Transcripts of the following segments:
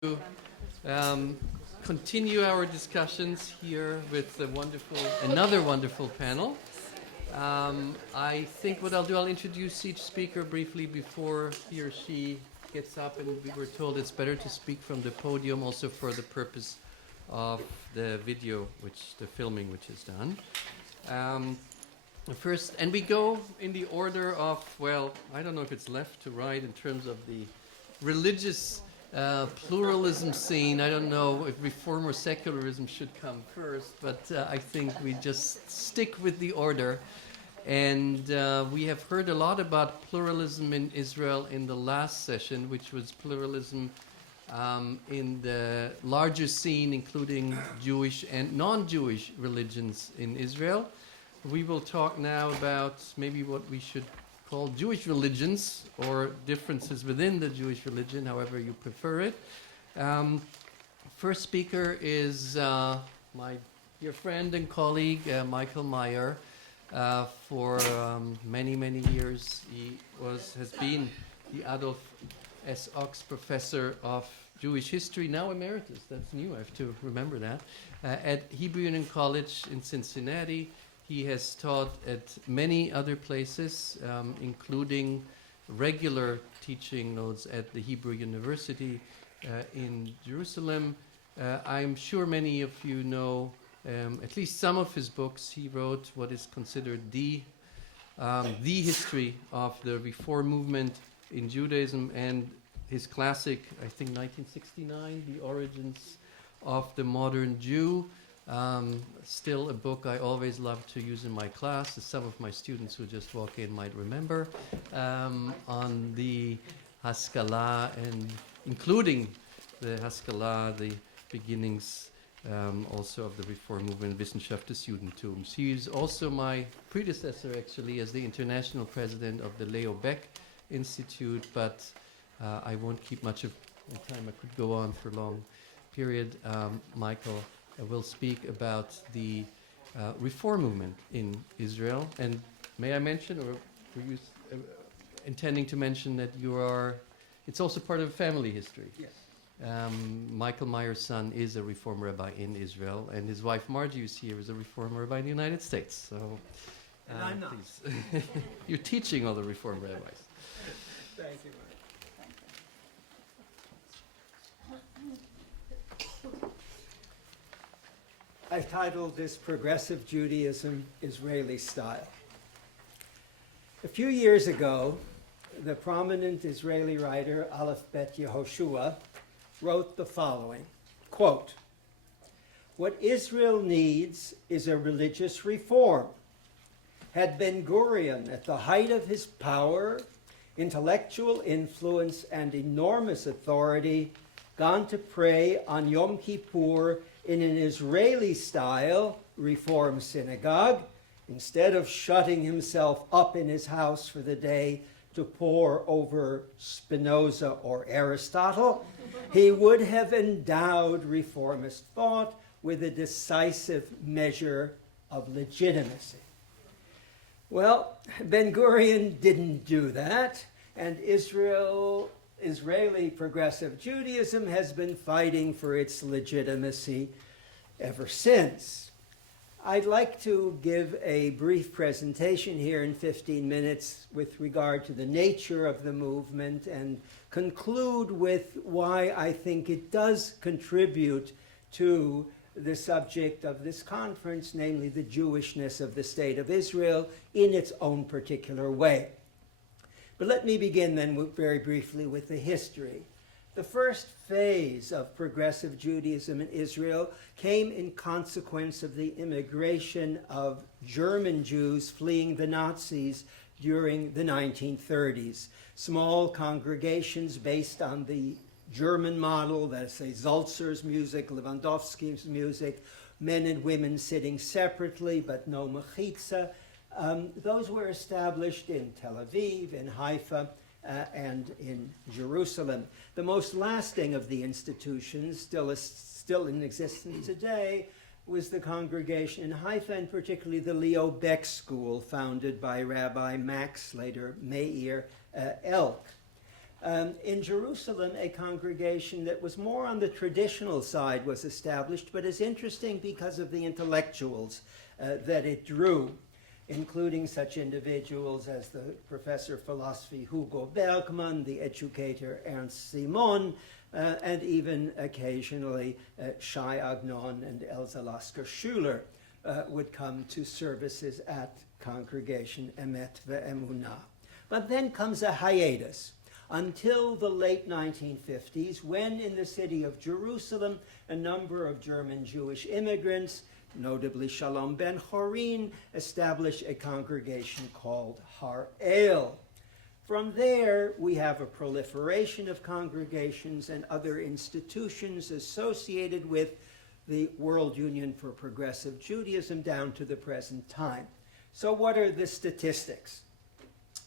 to continue our discussions here with another wonderful panel. I think what I'll do, I'll introduce each speaker briefly before he or she gets up, and we were told it's better to speak from the podium also for the purpose of the video, the filming which is done. First, and we go in the order of, well, I don't know if it's left to right in terms of the religious pluralism scene. I don't know if reform or secularism should come first, but I think we just stick with the order. And we have heard a lot about pluralism in Israel in the last session, which was pluralism in the larger scene, including Jewish and non-Jewish religions in Israel. We will talk now about maybe what we should call Jewish religions or differences within the Jewish religion, however you prefer it. First speaker is my dear friend and colleague, Michael Meyer. For many, many years, he has been the Adolf S. Ochs Professor of Jewish History, now emeritus. That's new, I have to remember that. At Hebrew Union College in Cincinnati. He has taught at many other places, including regular teaching notes at the Hebrew University in Jerusalem. I'm sure many of you know at least some of his books. He wrote what is considered the history of the Reform movement in Judaism, and his classic, I think 1969, The Origins of the Modern Jew. Still a book I always love to use in my class, as some of my students who just walk in might remember, on the Haskalah, and including the Haskalah, the beginnings also of the Reform movement, Wissenschaft des Judentums. He is also my predecessor, actually, as the international president of the Leo Baeck Institute, but I won't keep much of my time. I could go on for a long period. Michael will speak about the reform movement in Israel. And may I mention, or were you intending to mention that it's also part of family history? Yes. Michael Meyer's son is a reform rabbi in Israel, and his wife Margie, who's here, is a reform rabbi in the United States. So, and I'm not. You're teaching all the reform rabbis. Thank you, Mark. I've titled this Progressive Judaism, Israeli Style. A few years ago, the prominent Israeli writer Aleph Bet Yehoshua wrote the following, quote, "What Israel needs is a religious reform. Had Ben-Gurion, at the height of his power, intellectual influence, and enormous authority, gone to pray on Yom Kippur in an Israeli-style Reform synagogue, instead of shutting himself up in his house for the day to pore over Spinoza or Aristotle, he would have endowed reformist thought with a decisive measure of legitimacy." Well, Ben-Gurion didn't do that, and Israeli progressive Judaism has been fighting for its legitimacy ever since. I'd like to give a brief presentation here in 15 minutes with regard to the nature of the movement and conclude with why I think it does contribute to the subject of this conference, namely the Jewishness of the State of Israel in its own particular way. But let me begin then very briefly with the history. The first phase of progressive Judaism in Israel came in consequence of the immigration of German Jews fleeing the Nazis during the 1930s. Small congregations based on the German model, that is, say, Sulzer's music, Lewandowski's music, men and women sitting separately but no mechitza. Those were established in Tel Aviv, in Haifa, and in Jerusalem. The most lasting of the institutions, still in existence today, was the congregation in Haifa, and particularly the Leo Baeck School, founded by Rabbi Max, later Meir Elk. In Jerusalem, a congregation that was more on the traditional side was established, but is interesting because of the intellectuals that it drew, including such individuals as the professor of philosophy Hugo Bergmann, the educator Ernst Simon, and even occasionally Shai Agnon and Elsa Lasker-Schuler would come to services at Congregation Emet Ve'emunah. But then comes a hiatus until the late 1950s, when in the city of Jerusalem, a number of German Jewish immigrants, notably Shalom ben Chorin, established a congregation called Har El. From there, we have a proliferation of congregations and other institutions associated with the World Union for Progressive Judaism down to the present time. So what are the statistics?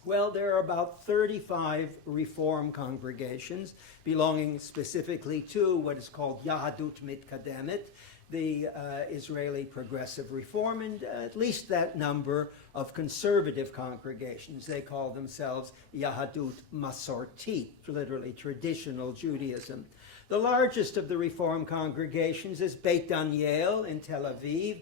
Well, there are about 35 Reform congregations belonging specifically to what is called Yahadut Mitkademet, the Israeli Progressive Reform, and at least that number of conservative congregations. They call themselves Yahadut Masortit, literally traditional Judaism. The largest of the Reform congregations is Beit Daniel in Tel Aviv,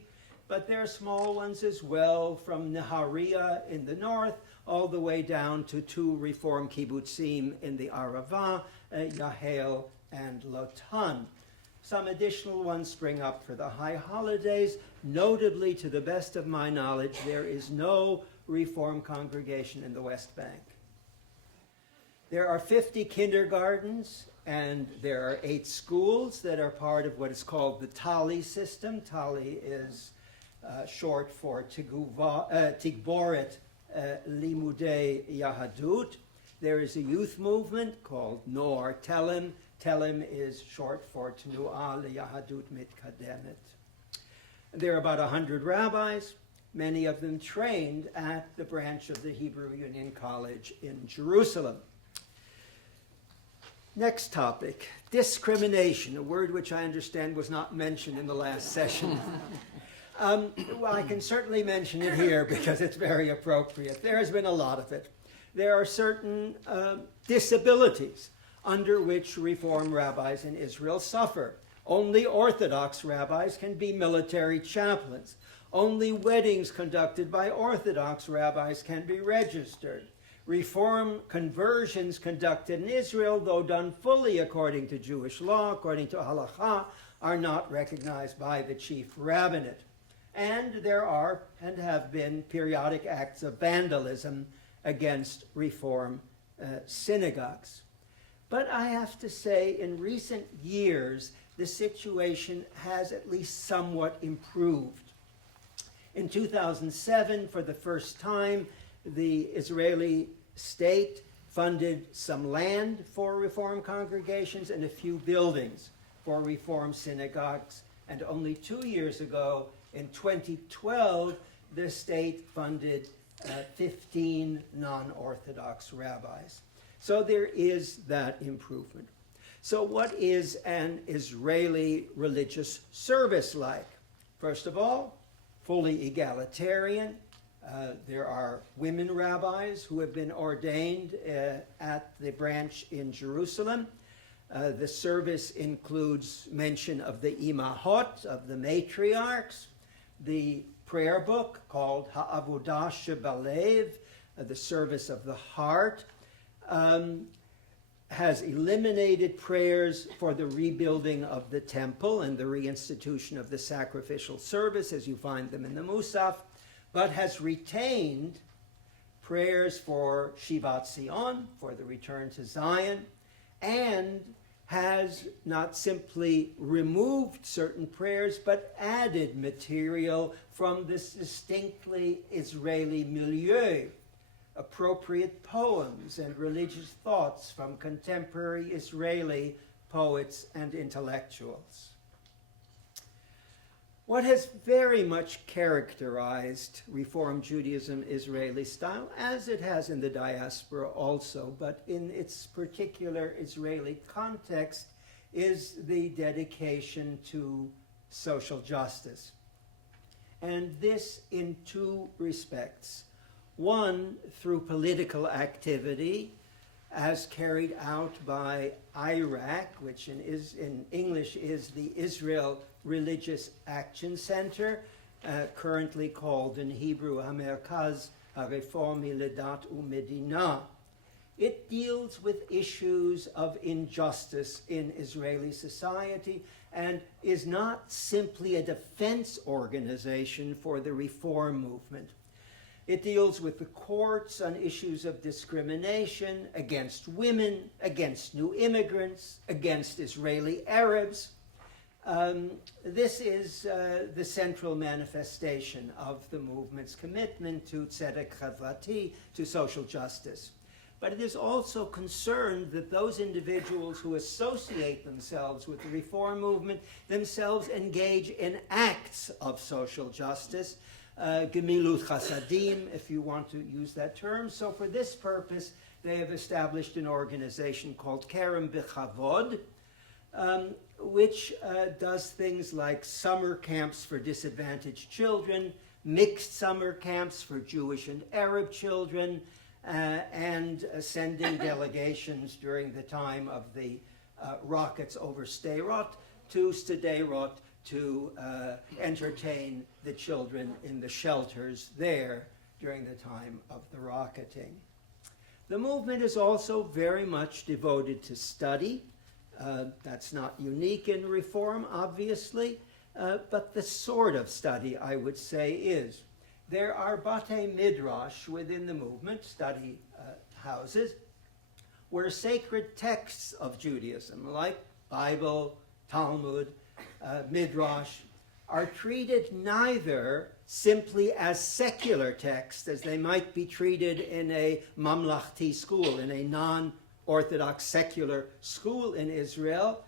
but there are small ones as well, from Nehariya in the north all the way down to two Reform kibbutzim in the Arava, Yahel and Lotan. Some additional ones spring up for the high holidays. Notably, to the best of my knowledge, there is no Reform congregation in the West Bank. There are 50 kindergartens, and there are 8 schools that are part of what is called the Tali system. Tali is short for Tigboret Limudei Yahadut. There is a youth movement called Nor Telem. Telem is short for Tnu'a Yahadut Mitkademet. There are about 100 rabbis, many of them trained at the branch of the Hebrew Union College in Jerusalem. Next topic, discrimination, a word which I understand was not mentioned in the last session. Well, I can certainly mention it here because it's very appropriate. There has been a lot of it. There are certain disabilities under which Reform rabbis in Israel suffer. Only Orthodox rabbis can be military chaplains. Only weddings conducted by Orthodox rabbis can be registered. Reform conversions conducted in Israel, though done fully according to Jewish law, according to halakha, are not recognized by the chief rabbinate. And there are and have been periodic acts of vandalism against Reform synagogues. But I have to say, in recent years, the situation has at least somewhat improved. In 2007, for the first time, the Israeli state funded some land for Reform congregations and a few buildings for Reform synagogues. And only 2 years ago, in 2012, the state funded 15 non-Orthodox rabbis. So there is that improvement. So what is an Israeli religious service like? First of all, fully egalitarian. There are women rabbis who have been ordained at the branch in Jerusalem. The service includes mention of the imahot, of the matriarchs, the prayer book called Ha'avodah Shebalev, the service of the heart, has eliminated prayers for the rebuilding of the temple and the reinstitution of the sacrificial service as you find them in the Musaf, but has retained prayers for Shivat Zion, for the return to Zion, and has not simply removed certain prayers, but added material from this distinctly Israeli milieu, appropriate poems and religious thoughts from contemporary Israeli poets and intellectuals. What has very much characterized Reform Judaism Israeli style, as it has in the diaspora also, but in its particular Israeli context, is the dedication to social justice. And this in 2 respects. One, through political activity, as carried out by IRAC, which in English is the Israel Religious Action Center, currently called in Hebrew Hamerkaz HaReformi Ledat Umedina. It deals with issues of injustice in Israeli society and is not simply a defense organization for the reform movement. It deals with the courts on issues of discrimination against women, against new immigrants, against Israeli Arabs. This is the central manifestation of the movement's commitment to tzedek chavrati, to social justice. But it is also concerned that those individuals who associate themselves with the reform movement themselves engage in acts of social justice, gemilut chasadim, if you want to use that term. So for this purpose, they have established an organization called Kerem B'Chavod, which does things like summer camps for disadvantaged children, mixed summer camps for Jewish and Arab children, and sending delegations during the time of the rockets over Sderot to entertain the children in the shelters there during the time of the rocketing. The movement is also very much devoted to study. That's not unique in reform, obviously, but the sort of study, I would say, is. There are batei midrash within the movement, study houses, where sacred texts of Judaism, like Bible, Talmud, midrash, are treated neither simply as secular texts, as they might be treated in a mamlachti school, in a non-Orthodox secular school in Israel,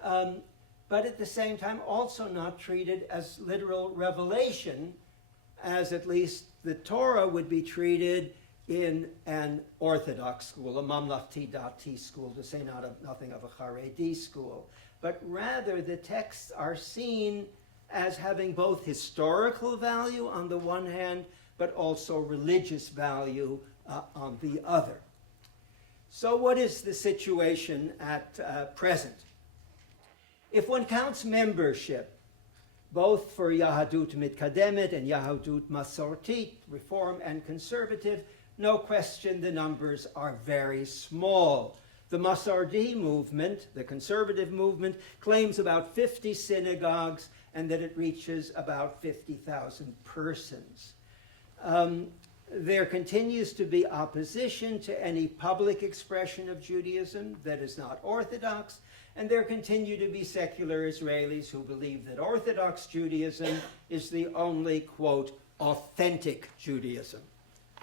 but at the same time also not treated as literal revelation, as at least the Torah would be treated in an Orthodox school, a mamlachti dati school, to say nothing of a Haredi school. But rather the texts are seen as having both historical value on the one hand, but also religious value on the other. So what is the situation at present? If one counts membership, both for Yahadut Mitkademet and Yahadut Masortit, Reform and Conservative, no question the numbers are very small. The Masardi movement, the conservative movement, claims about 50 synagogues and that it reaches about 50,000 persons. There continues to be opposition to any public expression of Judaism that is not Orthodox, and there continue to be secular Israelis who believe that Orthodox Judaism is the only, quote, authentic Judaism.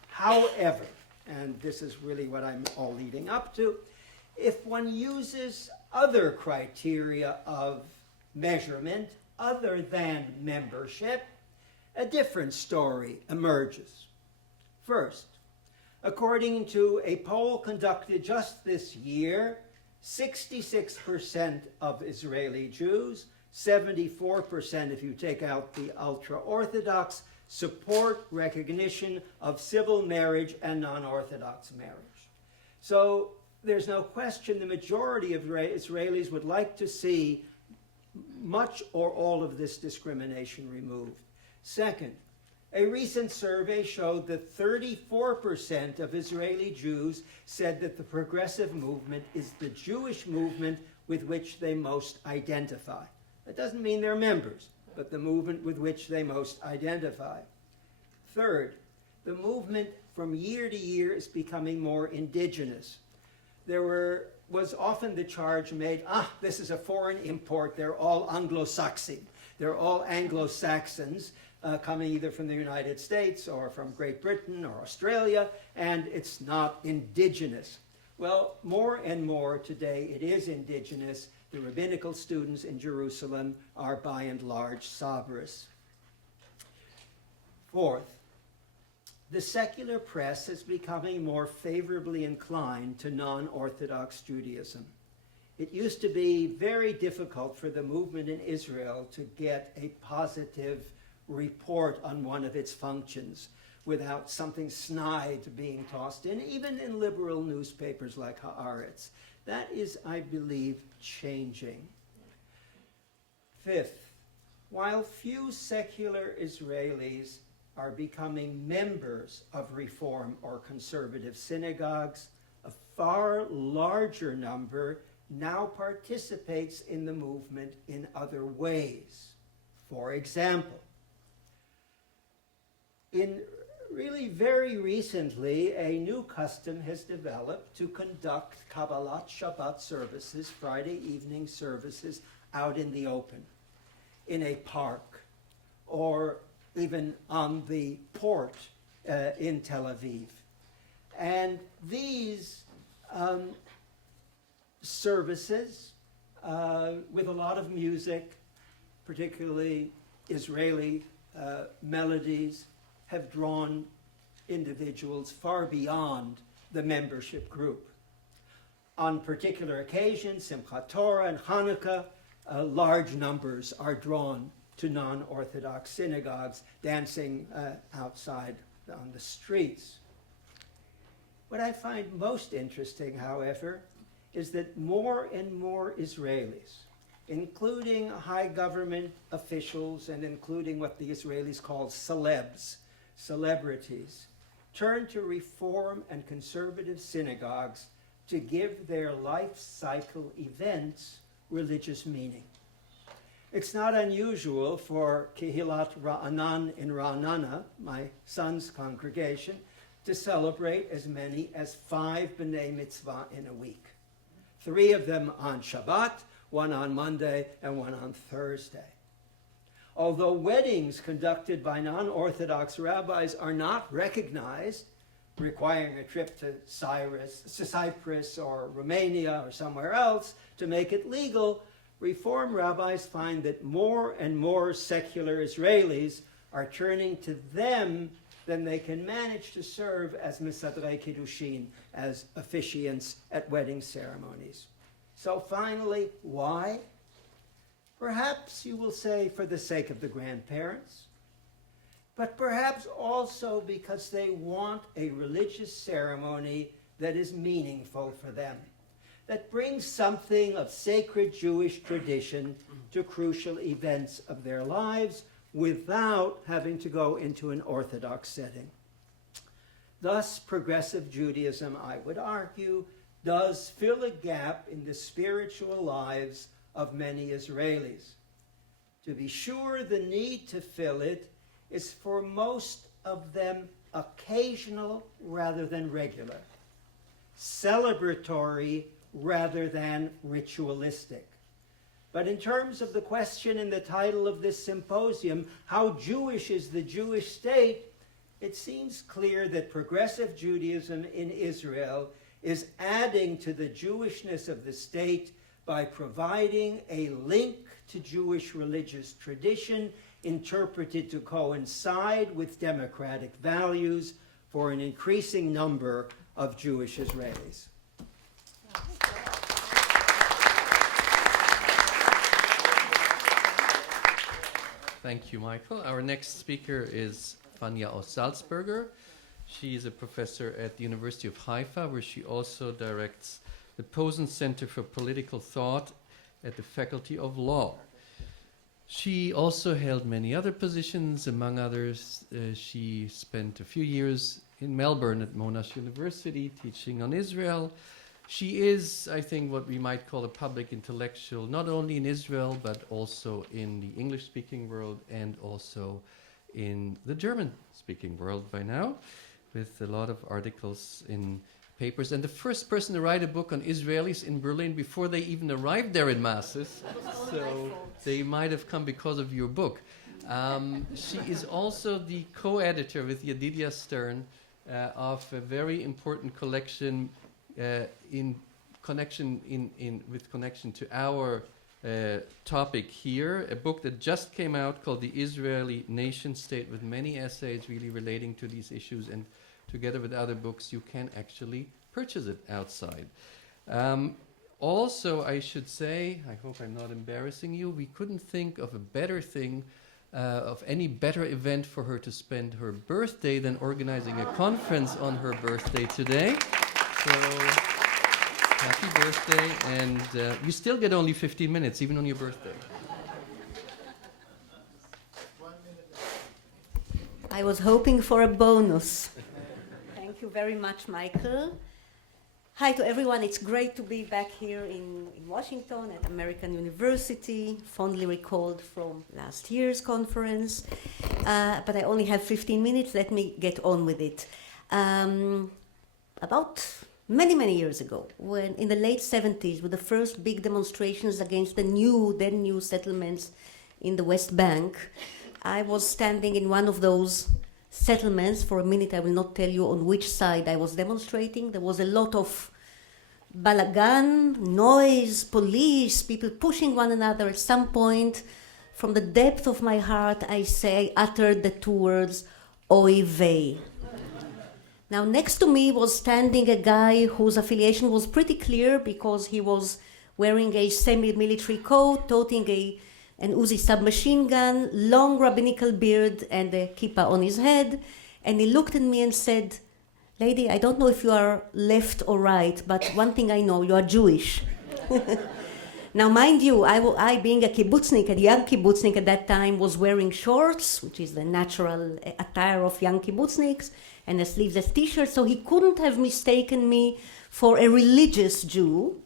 However, and this is really what I'm all leading up to, if one uses other criteria of measurement other than membership, a different story emerges. First, according to a poll conducted just this year, 66% of Israeli Jews, 74% if you take out the ultra-Orthodox, support recognition of civil marriage and non-Orthodox marriage. So there's no question the majority of Israelis would like to see much or all of this discrimination removed. Second, a recent survey showed that 34% of Israeli Jews said that the progressive movement is the Jewish movement with which they most identify. That doesn't mean they're members, but the movement with which they most identify. Third, the movement from year to year is becoming more indigenous. There was often the charge made, this is a foreign import, they're all Anglo-Saxon. They're all Anglo-Saxons coming either from the United States or from Great Britain or Australia, and it's not indigenous. Well, more and more today it is indigenous. The rabbinical students in Jerusalem are by and large Sabras. Fourth, the secular press is becoming more favorably inclined to non-Orthodox Judaism. It used to be very difficult for the movement in Israel to get a positive report on one of its functions. without something snide being tossed in, even in liberal newspapers like Haaretz. That is, I believe, changing. Fifth, while few secular Israelis are becoming members of Reform or conservative synagogues, a far larger number now participates in the movement in other ways. For example, really very recently, a new custom has developed to conduct Kabbalat Shabbat services, Friday evening services, out in the open, in a park, or even on the port in Tel Aviv. And these services, with a lot of music, particularly Israeli melodies, have drawn individuals far beyond the membership group. On particular occasions, Simchat Torah and Hanukkah, large numbers are drawn to non-Orthodox synagogues, dancing outside on the streets. What I find most interesting, however, is that more and more Israelis, including high government officials and including what the Israelis call celebs, celebrities, turn to Reform and conservative synagogues to give their life cycle events religious meaning. It's not unusual for Kehilat Ra'anan in Ra'anana, my son's congregation, to celebrate as many as 5 B'nai Mitzvah in a week. 3 of them on Shabbat, 1 on Monday, and 1 on Thursday. Although weddings conducted by non-Orthodox rabbis are not recognized, requiring a trip to Cyprus or Romania or somewhere else to make it legal, Reform rabbis find that more and more secular Israelis are turning to them than they can manage to serve as Mesadrei Kiddushin, as officiants at wedding ceremonies. So finally, why? Perhaps you will say for the sake of the grandparents, but perhaps also because they want a religious ceremony that is meaningful for them, that brings something of sacred Jewish tradition to crucial events of their lives without having to go into an Orthodox setting. Thus, progressive Judaism, I would argue, does fill a gap in the spiritual lives of many Israelis. To be sure, the need to fill it is for most of them occasional rather than regular, celebratory rather than ritualistic. But in terms of the question in the title of this symposium, how Jewish is the Jewish state, it seems clear that progressive Judaism in Israel is adding to the Jewishness of the state by providing a link to Jewish religious tradition interpreted to coincide with democratic values for an increasing number of Jewish Israelis. Thank you, Michael. Our next speaker is Fania Salzberger. She is a professor at the University of Haifa, where she also directs the Posen Center for Political Thought at the Faculty of Law. She also held many other positions. Among others, she spent a few years in Melbourne at Monash University teaching on Israel. She is, I think, what we might call a public intellectual, not only in Israel, but also in the English-speaking world and also in the German-speaking world by now, with a lot of articles in papers. And the first person to write a book on Israelis in Berlin before they even arrived there in masses. So they might have come because of your book. She is also the co-editor with Yedidia Stern of a very important collection with connection to our topic here, a book that just came out called The Israeli Nation State, with many essays really relating to these issues, and together with other books you can actually purchase it outside. Also, I should say, I hope I'm not embarrassing you, we couldn't think of a better thing of any better event for her to spend her birthday than organizing a conference on her birthday today. So, happy birthday, and you still get only 15 minutes, even on your birthday. I was hoping for a bonus. Thank you very much, Michael. Hi to everyone. It's great to be back here in Washington at American University, fondly recalled from last year's conference. But I only have 15 minutes. Let me get on with it. About many years ago, when in the late 70s, with the first big demonstrations against the then new settlements in the West Bank, I was standing in one of those settlements. For a minute, I will not tell you on which side I was demonstrating. There was a lot of balagan, noise, police, people pushing one another. At some point, from the depth of my heart, I uttered the two words, oy vey. Now, next to me was standing a guy whose affiliation was pretty clear because he was wearing a semi-military coat, toting an Uzi submachine gun, long rabbinical beard, and a kippah on his head. And he looked at me and said, "Lady, I don't know if you are left or right, but one thing I know, you are Jewish." Now, mind you, I being a kibbutznik, a young kibbutznik at that time, was wearing shorts, which is the natural attire of young kibbutzniks, and a sleeveless t-shirt, so he couldn't have mistaken me for a religious Jew,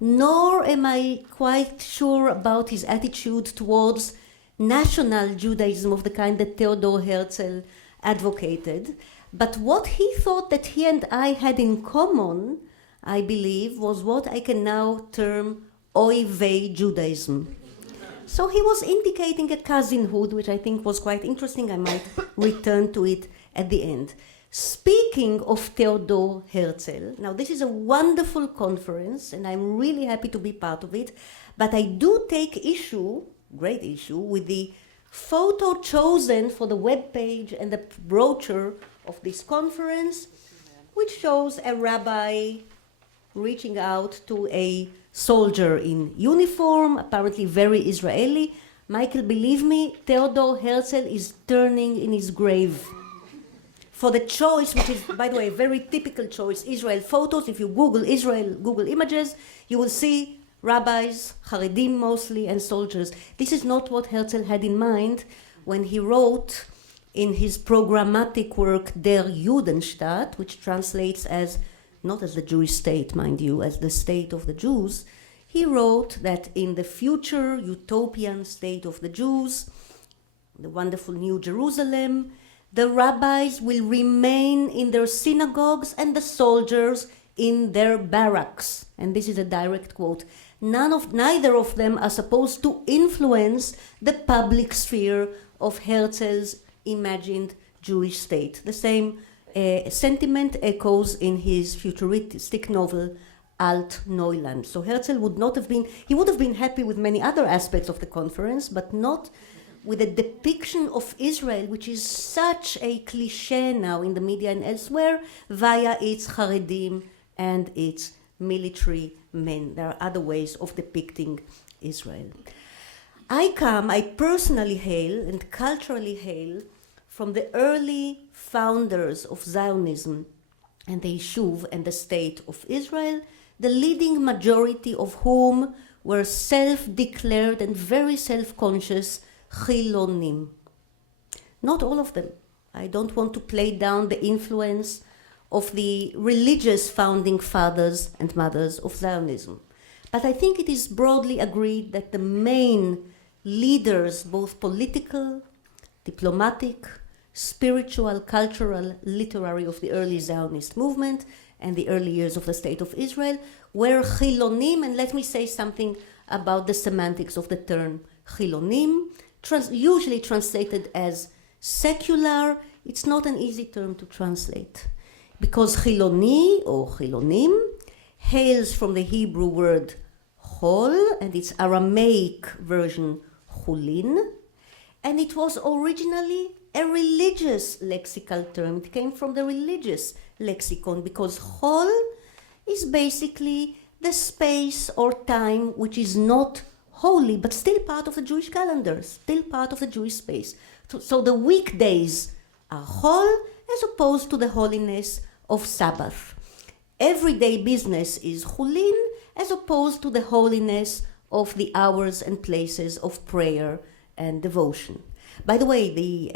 nor am I quite sure about his attitude towards national Judaism of the kind that Theodor Herzl advocated. But what he thought that he and I had in common, I believe, was what I can now term oy vey Judaism. So he was indicating a cousinhood, which I think was quite interesting. I might return to it at the end. Speaking of Theodor Herzl, now this is a wonderful conference, and I'm really happy to be part of it, but I do take great issue, with the photo chosen for the web page and the brochure of this conference, which shows a rabbi reaching out to a soldier in uniform, apparently very Israeli. Michael, believe me, Theodor Herzl is turning in his grave for the choice, which is, by the way, a very typical choice, Israel photos. If you Google Israel, Google images, you will see rabbis, Haredim mostly, and soldiers. This is not what Herzl had in mind when he wrote in his programmatic work Der Judenstaat, which translates as, not as the Jewish state, mind you, as the state of the Jews. He wrote that in the future utopian state of the Jews, the wonderful New Jerusalem, the rabbis will remain in their synagogues and the soldiers in their barracks. And this is a direct quote. Neither of them are supposed to influence the public sphere of Herzl's imagined Jewish state. The same sentiment echoes in his futuristic novel Alt Neuland. So Herzl would have been happy with many other aspects of the conference, but not with a depiction of Israel, which is such a cliché now in the media and elsewhere, via its Haredim and its military men. There are other ways of depicting Israel. I personally hail and culturally hail from the early founders of Zionism and the Yishuv and the state of Israel, the leading majority of whom were self-declared and very self-conscious Chilonim. Not all of them. I don't want to play down the influence of the religious founding fathers and mothers of Zionism. But I think it is broadly agreed that the main leaders, both political, diplomatic, spiritual, cultural, literary of the early Zionist movement and the early years of the State of Israel were Chilonim, and let me say something about the semantics of the term Chilonim. Usually translated as secular, it's not an easy term to translate because Chiloni or Chilonim hails from the Hebrew word chol and its Aramaic version chulin, and it was originally a religious lexical term. It came from the religious lexicon because chol is basically the space or time which is not holy, but still part of the Jewish calendar, still part of the Jewish space. So the weekdays are whole as opposed to the holiness of Sabbath. Everyday business is chulin as opposed to the holiness of the hours and places of prayer and devotion. By the way, the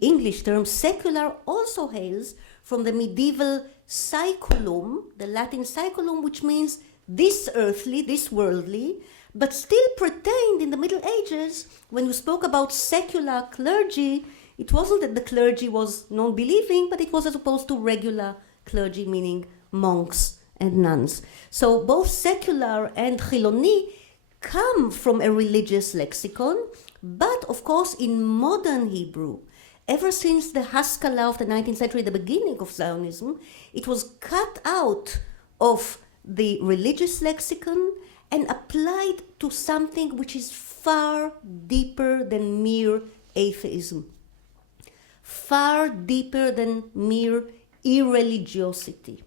English term secular also hails from the medieval saeculum, the Latin saeculum, which means this earthly, this worldly, but still pertained in the Middle Ages. When you spoke about secular clergy, it wasn't that the clergy was non-believing, but it was as opposed to regular clergy, meaning monks and nuns. So both secular and chiloni come from a religious lexicon, but of course in modern Hebrew, ever since the Haskalah of the 19th century, the beginning of Zionism, it was cut out of the religious lexicon and applied to something which is far deeper than mere atheism, far deeper than mere irreligiosity.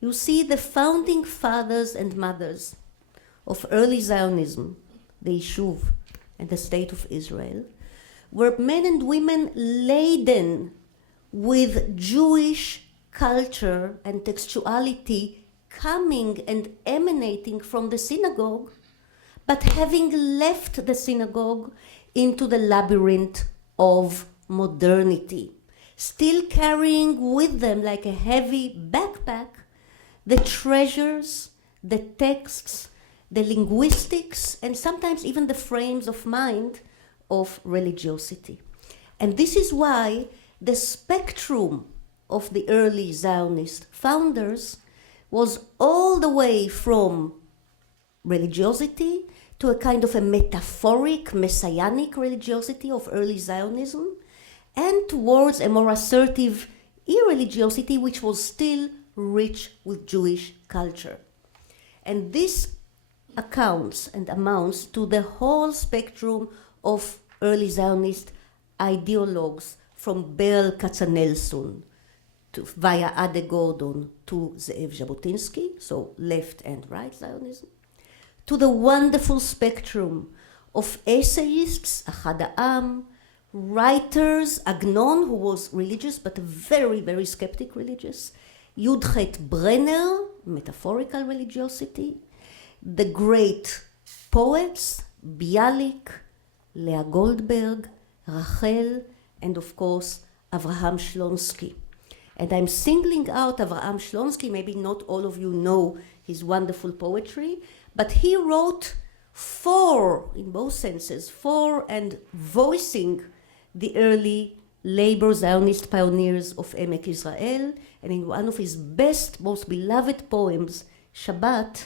You see, the founding fathers and mothers of early Zionism, the Yishuv and the State of Israel, were men and women laden with Jewish culture and textuality coming and emanating from the synagogue, but having left the synagogue into the labyrinth of modernity, still carrying with them like a heavy backpack the treasures, the texts, the linguistics, and sometimes even the frames of mind of religiosity. And this is why the spectrum of the early Zionist founders was all the way from religiosity to a kind of a metaphoric, messianic religiosity of early Zionism, and towards a more assertive irreligiosity, which was still rich with Jewish culture. And this accounts and amounts to the whole spectrum of early Zionist ideologues, from Berl Katzenelson to via Ade Gordon to Ze'ev Jabotinsky, so left and right Zionism, to the wonderful spectrum of essayists, Ahad Ha'am, writers, Agnon, who was religious but very, very skeptic religious, Yudchet Brenner, metaphorical religiosity, the great poets, Bialik, Leah Goldberg, Rachel, and of course, Avraham Shlonsky. And I'm singling out Avraham Shlonsky. Maybe not all of you know his wonderful poetry, but he wrote for, in both senses, for and voicing the early labor Zionist pioneers of Emek Israel. And in one of his best, most beloved poems, Shabbat,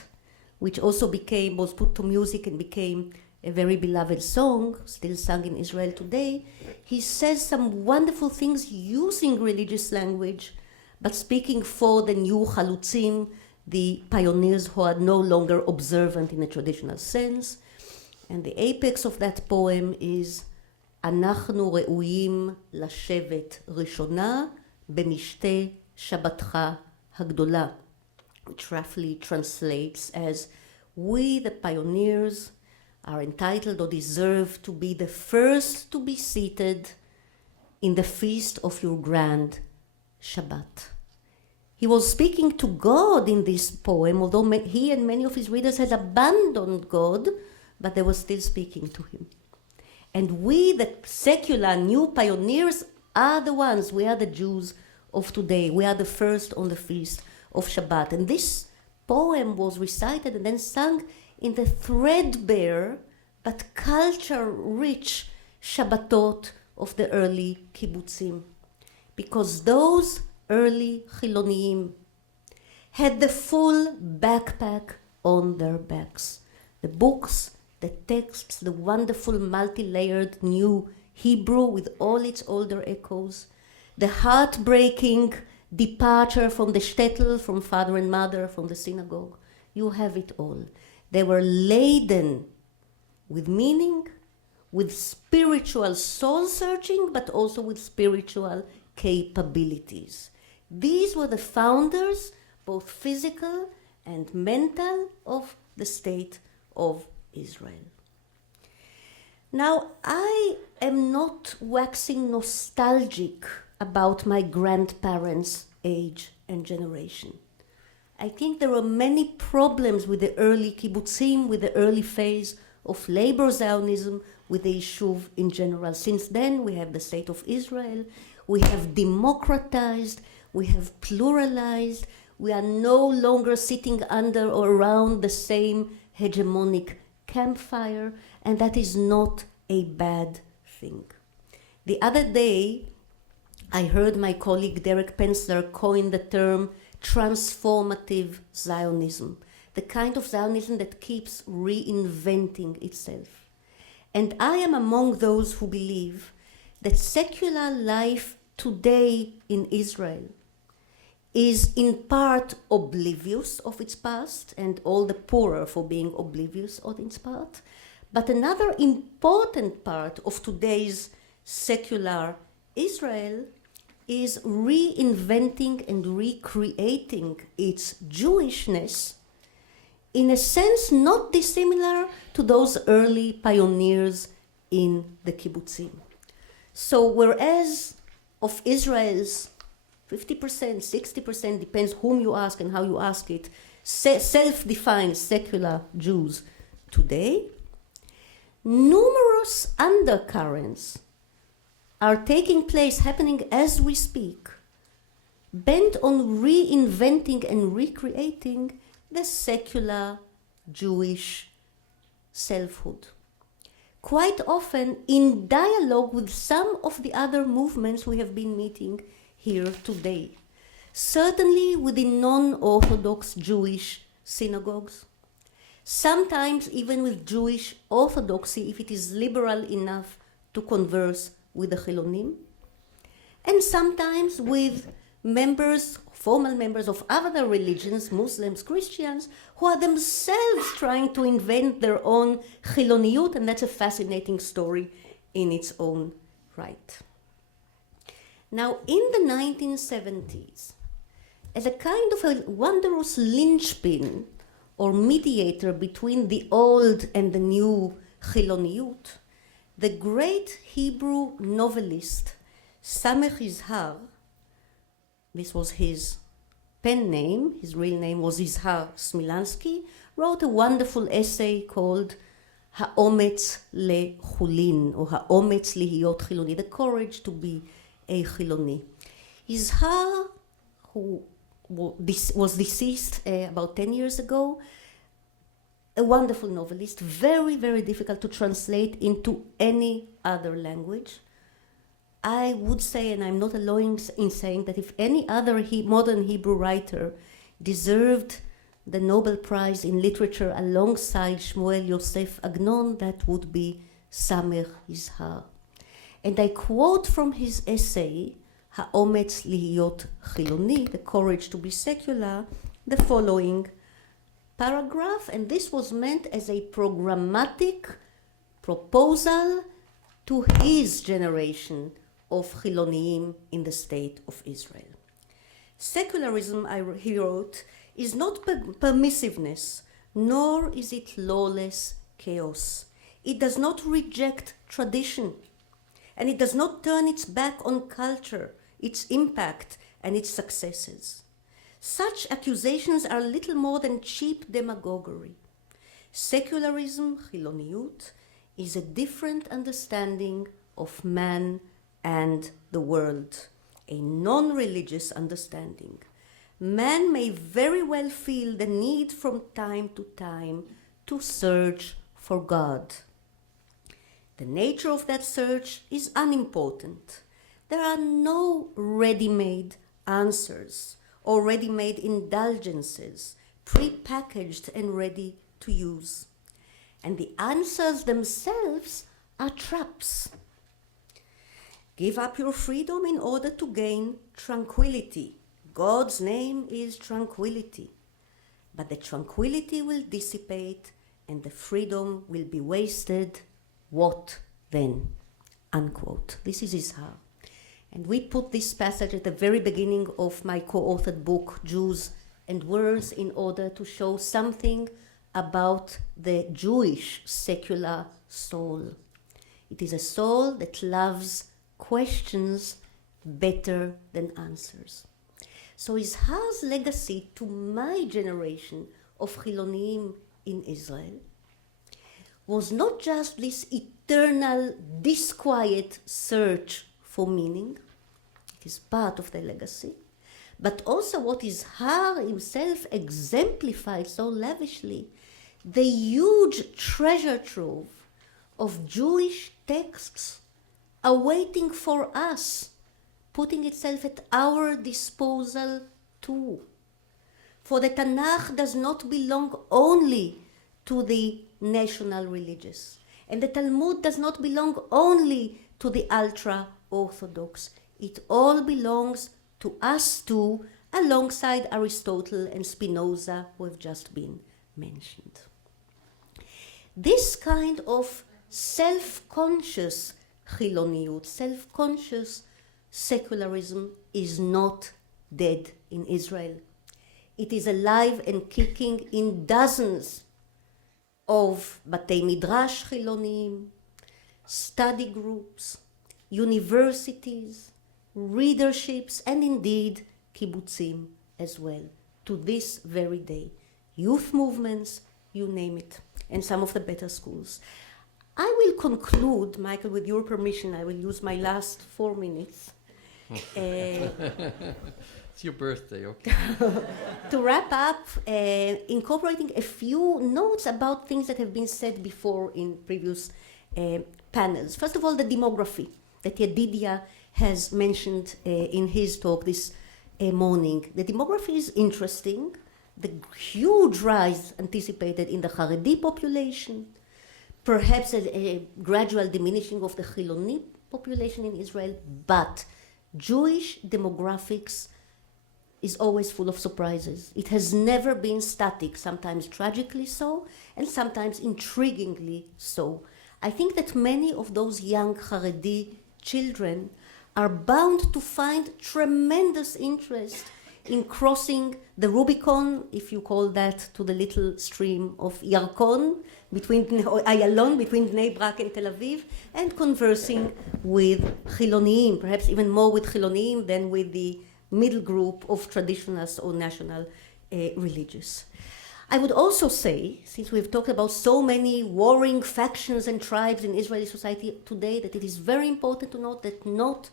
which also was put to music and became a very beloved song, still sung in Israel today, he says some wonderful things using religious language, but speaking for the new Chalutzim, the pioneers who are no longer observant in a traditional sense. And the apex of that poem is, אנחנו ראויים לשבת ראשונה במשתה שבתך הגדולה, which roughly translates as, we the pioneers are entitled or deserve to be the first to be seated in the feast of your grand Shabbat. He was speaking to God in this poem, although he and many of his readers had abandoned God, but they were still speaking to him. And we, the secular new pioneers, are the ones, we are the Jews of today. We are the first on the feast of Shabbat. And this poem was recited and then sung in the threadbare but culture-rich Shabbatot of the early kibbutzim. Because those early Chiloniim had the full backpack on their backs. The books, the texts, the wonderful multi-layered new Hebrew with all its older echoes, the heartbreaking departure from the shtetl, from father and mother, from the synagogue. You have it all. They were laden with meaning, with spiritual soul searching, but also with spiritual capabilities. These were the founders, both physical and mental, of the state of Israel. Now, I am not waxing nostalgic about my grandparents' age and generation. I think there are many problems with the early kibbutzim, with the early phase of labor Zionism, with the Yishuv in general. Since then, we have the State of Israel, we have democratized, we have pluralized, we are no longer sitting under or around the same hegemonic campfire, and that is not a bad thing. The other day, I heard my colleague Derek Pensler coin the term transformative Zionism, the kind of Zionism that keeps reinventing itself. And I am among those who believe that secular life today in Israel is in part oblivious of its past, and all the poorer for being oblivious of its past. But another important part of today's secular Israel is reinventing and recreating its Jewishness in a sense not dissimilar to those early pioneers in the kibbutzim. So whereas of Israel's 50%, 60%, depends whom you ask and how you ask it, self-defined secular Jews today, numerous undercurrents are taking place, happening as we speak, bent on reinventing and recreating the secular Jewish selfhood. Quite often in dialogue with some of the other movements we have been meeting here today. Certainly within non-Orthodox Jewish synagogues, sometimes even with Jewish orthodoxy if it is liberal enough to converse with the Chilonim, and sometimes with members, formal members of other religions, Muslims, Christians, who are themselves trying to invent their own Chiloniyut, and that's a fascinating story in its own right. Now, in the 1970s, as a kind of a wondrous linchpin or mediator between the old and the new Chiloniyut, the great Hebrew novelist Samech Yizhar, this was his pen name, his real name was Yizhar Smilansky, wrote a wonderful essay called Ha'ometz leChulin, or Ha'ometz lihiyot Chiloni, the courage to be a Chiloni. Yizhar, who was deceased about 10 years ago, a wonderful novelist, very, very difficult to translate into any other language. I would say, and I'm not alone in saying, that if any other modern Hebrew writer deserved the Nobel Prize in Literature alongside Shmuel Yosef Agnon, that would be Samech Yizhar. And I quote from his essay, Ha'ometz lihiyot Chiloni, the courage to be secular, the following paragraph, and this was meant as a programmatic proposal to his generation of Chiloniim in the state of Israel. Secularism, he wrote, is not permissiveness, nor is it lawless chaos. It does not reject tradition, and it does not turn its back on culture, its impact, and its successes. Such accusations are little more than cheap demagoguery. Secularism, Chiloniyut, is a different understanding of man and the world, a non-religious understanding. Man may very well feel the need from time to time to search for God. The nature of that search is unimportant. There are no ready-made answers or ready-made indulgences, pre-packaged and ready to use. And the answers themselves are traps. Give up your freedom in order to gain tranquility. God's name is tranquility. But the tranquility will dissipate and the freedom will be wasted. What then? Unquote. This is Yizhar. And we put this passage at the very beginning of my co-authored book, Jews and Words, in order to show something about the Jewish secular soul. It is a soul that loves questions better than answers. So Izhar's legacy to my generation of Chilonim in Israel was not just this eternal, disquiet search for meaning, it is part of the legacy, but also what Izhar himself exemplified so lavishly, the huge treasure trove of Jewish texts awaiting for us, putting itself at our disposal too. For the Tanakh does not belong only to the national religious, and the Talmud does not belong only to the ultra-Orthodox. It all belongs to us too, alongside Aristotle and Spinoza, who have just been mentioned. This kind of self-conscious Chiloniyut, self-conscious secularism is not dead in Israel. It is alive and kicking in dozens of Batei Midrash Chilonim, study groups, universities, readerships, and indeed kibbutzim as well, to this very day. Youth movements, you name it, and some of the better schools. I will conclude, Michael, with your permission, I will use my last 4 minutes. It's your birthday, okay. To wrap up, incorporating a few notes about things that have been said before in previous panels. First of all, the demography that Yedidia has mentioned in his talk this morning. The demography is interesting. The huge rise anticipated in the Haredi population, perhaps a gradual diminishing of the Chiloni population in Israel, but Jewish demographics is always full of surprises. It has never been static, sometimes tragically so, and sometimes intriguingly so. I think that many of those young Haredi children are bound to find tremendous interest in crossing the Rubicon, if you call that, to the little stream of Yarkon, or Ayalon, between Bnei Brak and Tel Aviv, and conversing with Chiloniim, perhaps even more with Chiloniim than with the middle group of traditionalists or national religious. I would also say, since we've talked about so many warring factions and tribes in Israeli society today, that it is very important to note that not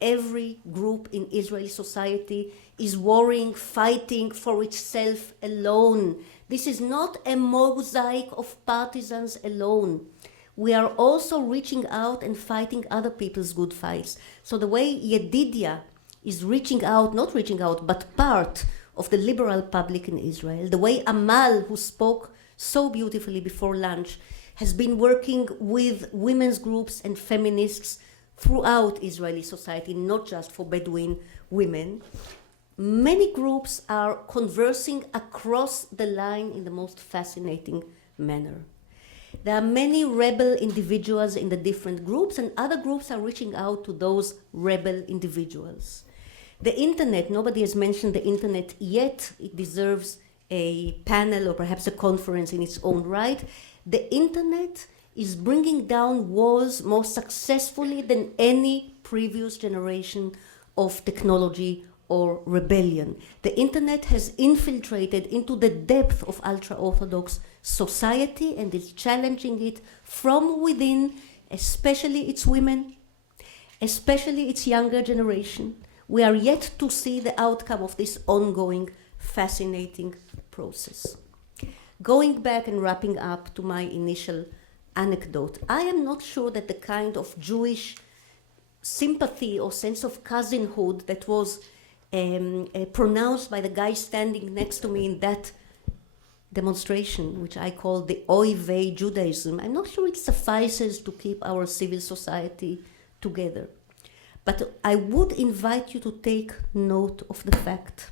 every group in Israeli society is warring, fighting for itself alone. This is not a mosaic of partisans alone. We are also reaching out and fighting other people's good fights. So the way Yedidia is reaching out, not reaching out, but part of the liberal public in Israel, the way Amal, who spoke so beautifully before lunch, has been working with women's groups and feminists throughout Israeli society, not just for Bedouin women. Many groups are conversing across the line in the most fascinating manner. There are many rebel individuals in the different groups, and other groups are reaching out to those rebel individuals. The internet, nobody has mentioned the internet yet. It deserves a panel or perhaps a conference in its own right. The internet is bringing down walls more successfully than any previous generation of technology or rebellion. The internet has infiltrated into the depth of ultra-Orthodox society and is challenging it from within, especially its women, especially its younger generation. We are yet to see the outcome of this ongoing, fascinating process. Going back and wrapping up to my initial anecdote, I am not sure that the kind of Jewish sympathy or sense of cousinhood that was pronounced by the guy standing next to me in that demonstration, which I call the Oy Vey Judaism, I'm not sure it suffices to keep our civil society together. But I would invite you to take note of the fact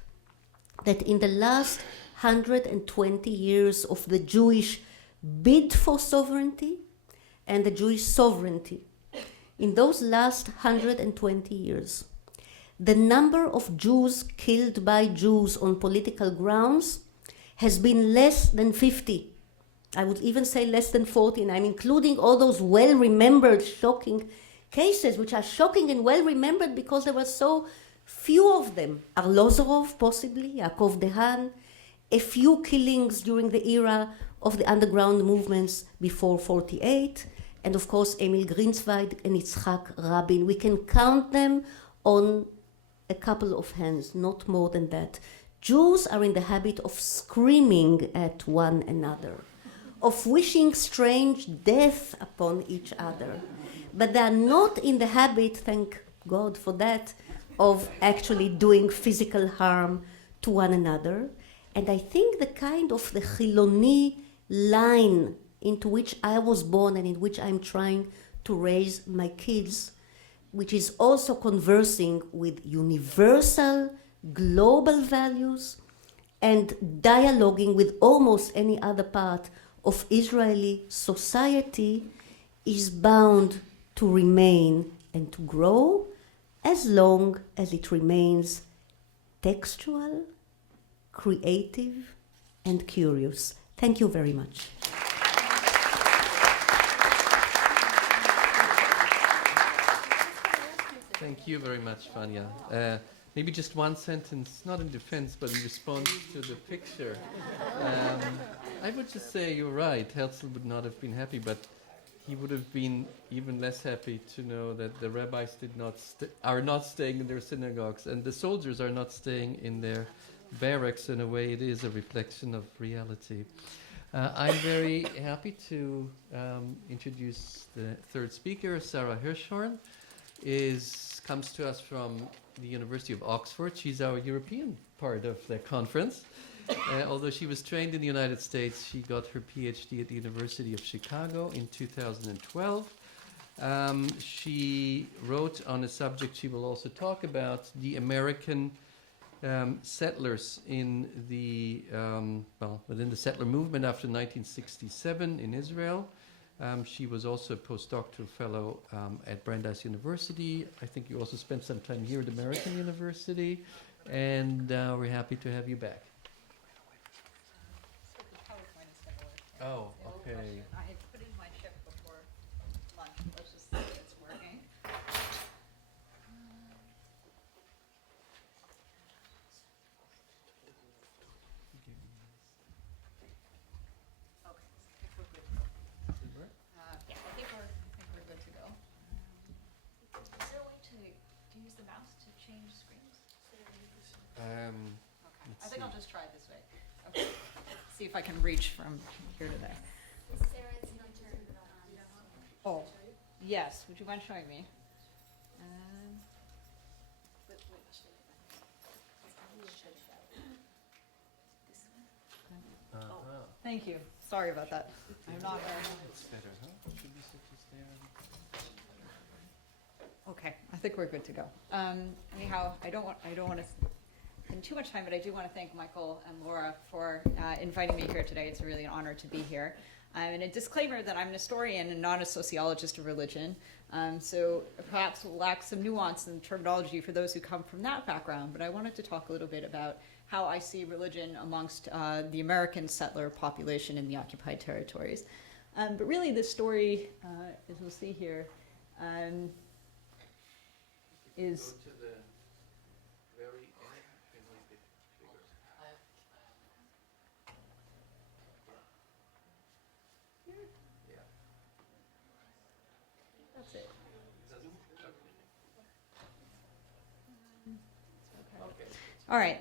that in the last 120 years of the Jewish bid for sovereignty and the Jewish sovereignty, in those last 120 years, the number of Jews killed by Jews on political grounds has been less than 50. I would even say less than 40, and I'm including all those well-remembered, shocking cases, which are shocking and well-remembered because there were so few of them. Arlozorov, possibly, Yaakov Dehan, a few killings during the era of the underground movements before 48, and of course Emil Grünzweig and Yitzhak Rabin. We can count them on a couple of hands, not more than that. Jews are in the habit of screaming at one another, of wishing strange death upon each other, but they are not in the habit, thank God for that, of actually doing physical harm to one another. And I think the kind of the Chiloni line into which I was born and in which I'm trying to raise my kids, which is also conversing with universal global values and dialoguing with almost any other part of Israeli society, is bound to remain and to grow as long as it remains textual, creative, and curious. Thank you very much. Thank you very much, Vanya. Maybe just one sentence, not in defense, but in response to the picture. I would just say you're right. Herzl would not have been happy, but he would have been even less happy to know that the rabbis are not staying in their synagogues, and the soldiers are not staying in their barracks. In a way, it is a reflection of reality. I'm very happy to introduce the third speaker, Sarah Hirschhorn. Comes to us from the University of Oxford. She's our European part of the conference. Although she was trained in the United States, she got her PhD at the University of Chicago in 2012. She wrote on a subject she will also talk about, the American settlers in the within the settler movement after 1967 in Israel. She was also a postdoctoral fellow at Brandeis University. I think you also spent some time here at American University, and we're happy to have you back. So the PowerPoint is going to work. Oh, The old okay. question. I had put in my chip before lunch. Let's just see if it's working. Okay, I think we're good to go. Yeah, I think we're good to go. Is there a way to use the mouse to change screens? Okay, I think I'll just try it this way. Okay. See if I can reach from here to there. Oh, yes. Would you mind showing me? Thank you. Sorry about that. I'm not. It's better, huh? Should we sit just there? Okay, I think we're good to go. Anyhow, I don't want to spend too much time, but I do want to thank Michael and Laura for inviting me here today. It's really an honor to be here. And a disclaimer that I'm an historian and not a sociologist of religion, so perhaps will lack some nuance in terminology for those who come from that background. But I wanted to talk a little bit about how I see religion amongst the American settler population in the occupied territories. But really, this story, as we'll see here, is. Go to the very end and make it bigger. Yeah. That's it. Okay. All right.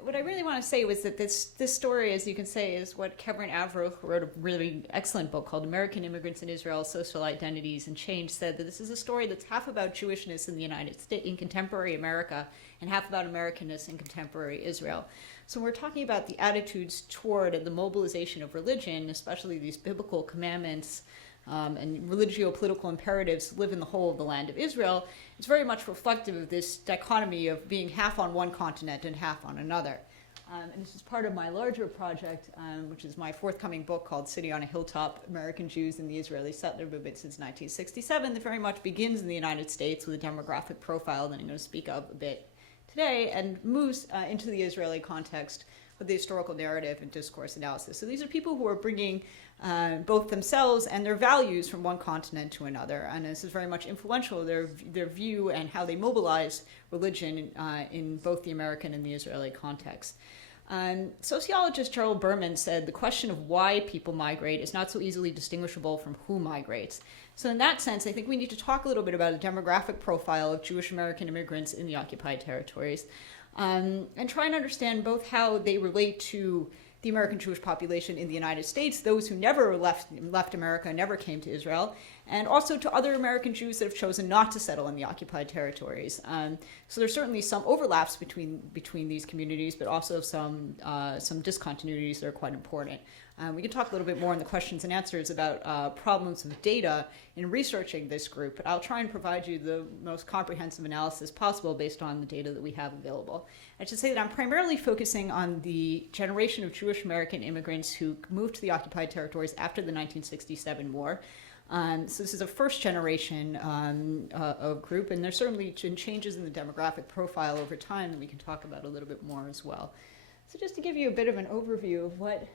What I really want to say was that this story, as you can say, is what Kevin Avro, who wrote a really excellent book called American Immigrants in Israel, Social Identities and Change, said that this is a story that's half about Jewishness in the United States, in contemporary America, and half about Americanness in contemporary Israel. So we're talking about the attitudes toward and the mobilization of religion, especially these biblical commandments and religio-political imperatives to live in the whole of the land of Israel. It's very much reflective of this dichotomy of being half on one continent and half on another. And this is part of my larger project, which is my forthcoming book called City on a Hilltop, American Jews in the Israeli Settler Movement since 1967, that very much begins in the United States with a demographic profile that I'm going to speak of a bit today, and moves into the Israeli context of the historical narrative and discourse analysis. So these are people who are bringing both themselves and their values from one continent to another. And this is very much influential, their view and how they mobilize religion in both the American and the Israeli context. Sociologist Gerald Berman said the question of why people migrate is not so easily distinguishable from who migrates. So in that sense, I think we need to talk a little bit about a demographic profile of Jewish American immigrants in the occupied territories, and try and understand both how they relate to the American Jewish population in the United States, those who never left America, never came to Israel, and also to other American Jews that have chosen not to settle in the occupied territories. So there's certainly some overlaps between these communities, but also some discontinuities that are quite important. We can talk a little bit more in the questions and answers about problems with data in researching this group, but I'll try and provide you the most comprehensive analysis possible based on the data that we have available. I should say that I'm primarily focusing on the generation of Jewish American immigrants who moved to the occupied territories after the 1967 war. So this is a first generation of group, and there's certainly been changes in the demographic profile over time that we can talk about a little bit more as well. So just to give you a bit of an overview of what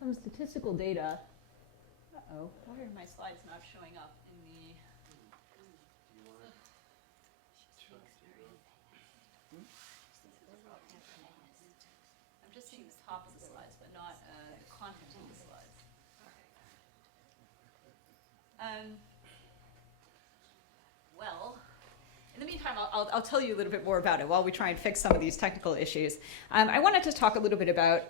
some statistical data. Uh-oh, why are my slides not showing up in the... I'm just seeing the top of the slides, but not the content of the slides. Well, in the meantime, I'll tell you a little bit more about it while we try and fix some of these technical issues. I wanted to talk a little bit about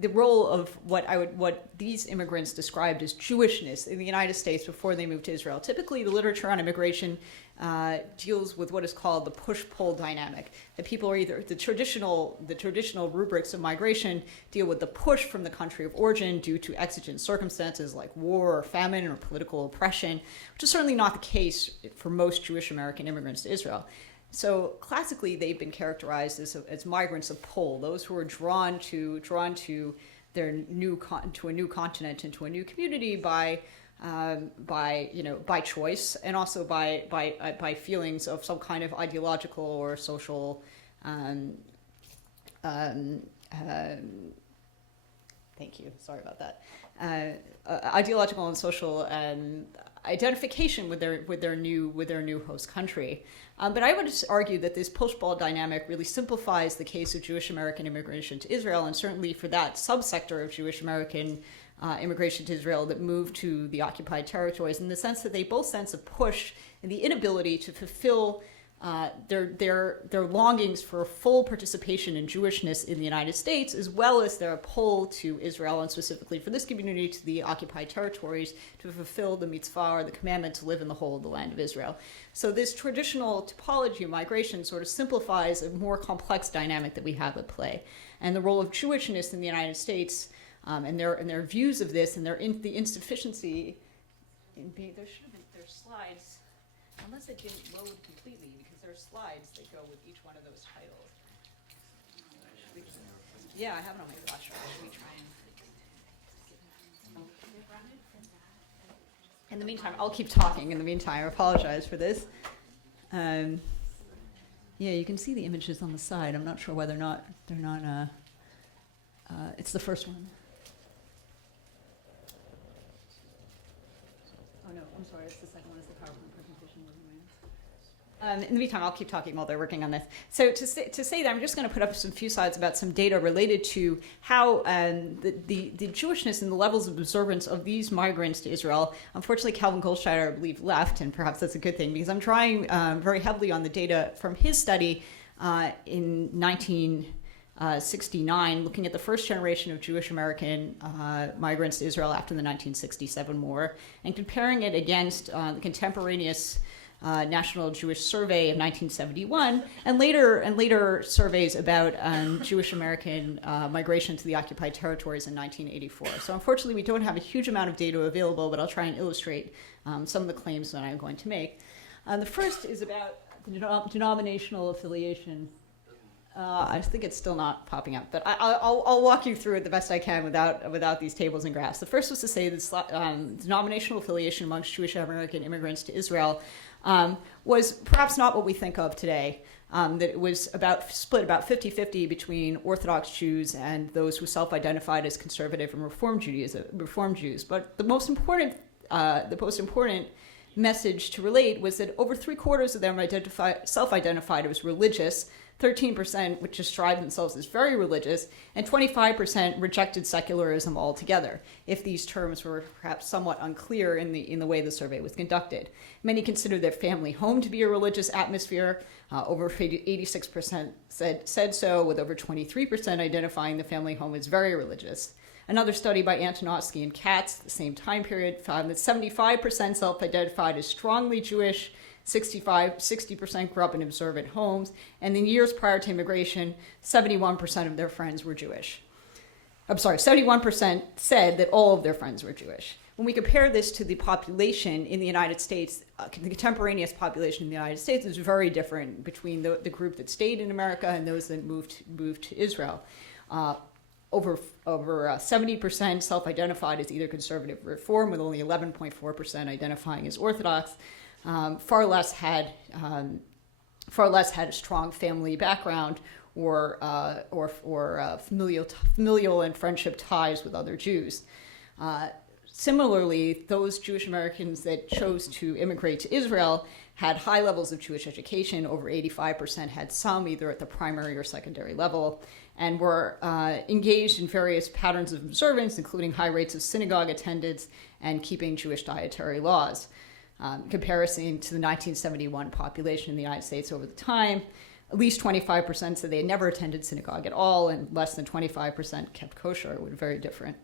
the role of what these immigrants described as Jewishness in the United States before they moved to Israel. Typically, the literature on immigration deals with what is called the push-pull dynamic. That people are either the traditional rubrics of migration deal with the push from the country of origin due to exigent circumstances like war or famine or political oppression, which is certainly not the case for most Jewish American immigrants to Israel. So classically, they've been characterized as migrants of pull, those who are drawn to their a new continent, into a new community by choice, and also by feelings of some kind of ideological or social thank you, sorry about that, ideological and social identification with their new host country. But I would argue that this push-pull dynamic really simplifies the case of Jewish American immigration to Israel, and certainly for that subsector of Jewish American immigration to Israel that moved to the occupied territories, in the sense that they both sense a push and the inability to fulfill their longings for full participation in Jewishness in the United States, as well as their pull to Israel, and specifically for this community to the occupied territories, to fulfill the mitzvah or the commandment to live in the whole of the land of Israel. So this traditional typology of migration sort of simplifies a more complex dynamic that we have at play. And the role of Jewishness in the United States, and their views of this, and the insufficiency in there should have been their slides, unless it didn't load completely, because there are slides that go with each one of those titles. Yeah, I have it on my flash drive. Should we try and... In the meantime, I'll keep talking. In the meantime, I apologize for this. Yeah, you can see the images on the side. I'm not sure whether or not they're not... it's the first one. Oh, no, I'm sorry. It's the second one. It's the PowerPoint presentation. In the meantime, I'll keep talking while they're working on this. So to say that, I'm just going to put up some few slides about some data related to how the Jewishness and the levels of observance of these migrants to Israel. Unfortunately, Calvin Goldsteiner, I believe, left, and perhaps that's a good thing, because I'm trying very heavily on the data from his study in 1969, looking at the first generation of Jewish American migrants to Israel after the 1967 war, and comparing it against the contemporaneous National Jewish Survey of 1971, and later surveys about Jewish American migration to the occupied territories in 1984. So unfortunately, we don't have a huge amount of data available, but I'll try and illustrate some of the claims that I'm going to make. The first is about the denominational affiliation. I think it's still not popping up, but I'll walk you through it the best I can without these tables and graphs. The first was to say that denominational affiliation amongst Jewish American immigrants to Israel was perhaps not what we think of today. that it was split about 50-50 between Orthodox Jews and those who self-identified as conservative and Reform Jews. But the most important message to relate was that over 3/4 of them self-identified as religious, 13% which described themselves as very religious, and 25% rejected secularism altogether, if these terms were perhaps somewhat unclear in the way the survey was conducted. Many considered their family home to be a religious atmosphere. Over 86% said so, with over 23% identifying the family home as very religious. Another study by Antonovsky and Katz, the same time period, found that 75% self-identified as strongly Jewish, 60% grew up in observant homes, and in years prior to immigration, 71% of their friends were Jewish. 71% said that all of their friends were Jewish. When we compare this to the population in the United States, the contemporaneous population in the United States is very different between the group that stayed in America and those that moved to Israel. Over 70% self-identified as either conservative or reform, with only 11.4% identifying as Orthodox. Far less had a strong family background or familial and friendship ties with other Jews. Similarly, those Jewish Americans that chose to immigrate to Israel had high levels of Jewish education. Over 85% had some, either at the primary or secondary level, and were engaged in various patterns of observance, including high rates of synagogue attendance and keeping Jewish dietary laws. Comparison to the 1971 population in the United States over the time, at least 25% said they had never attended synagogue at all, and less than 25% kept kosher. It was very different.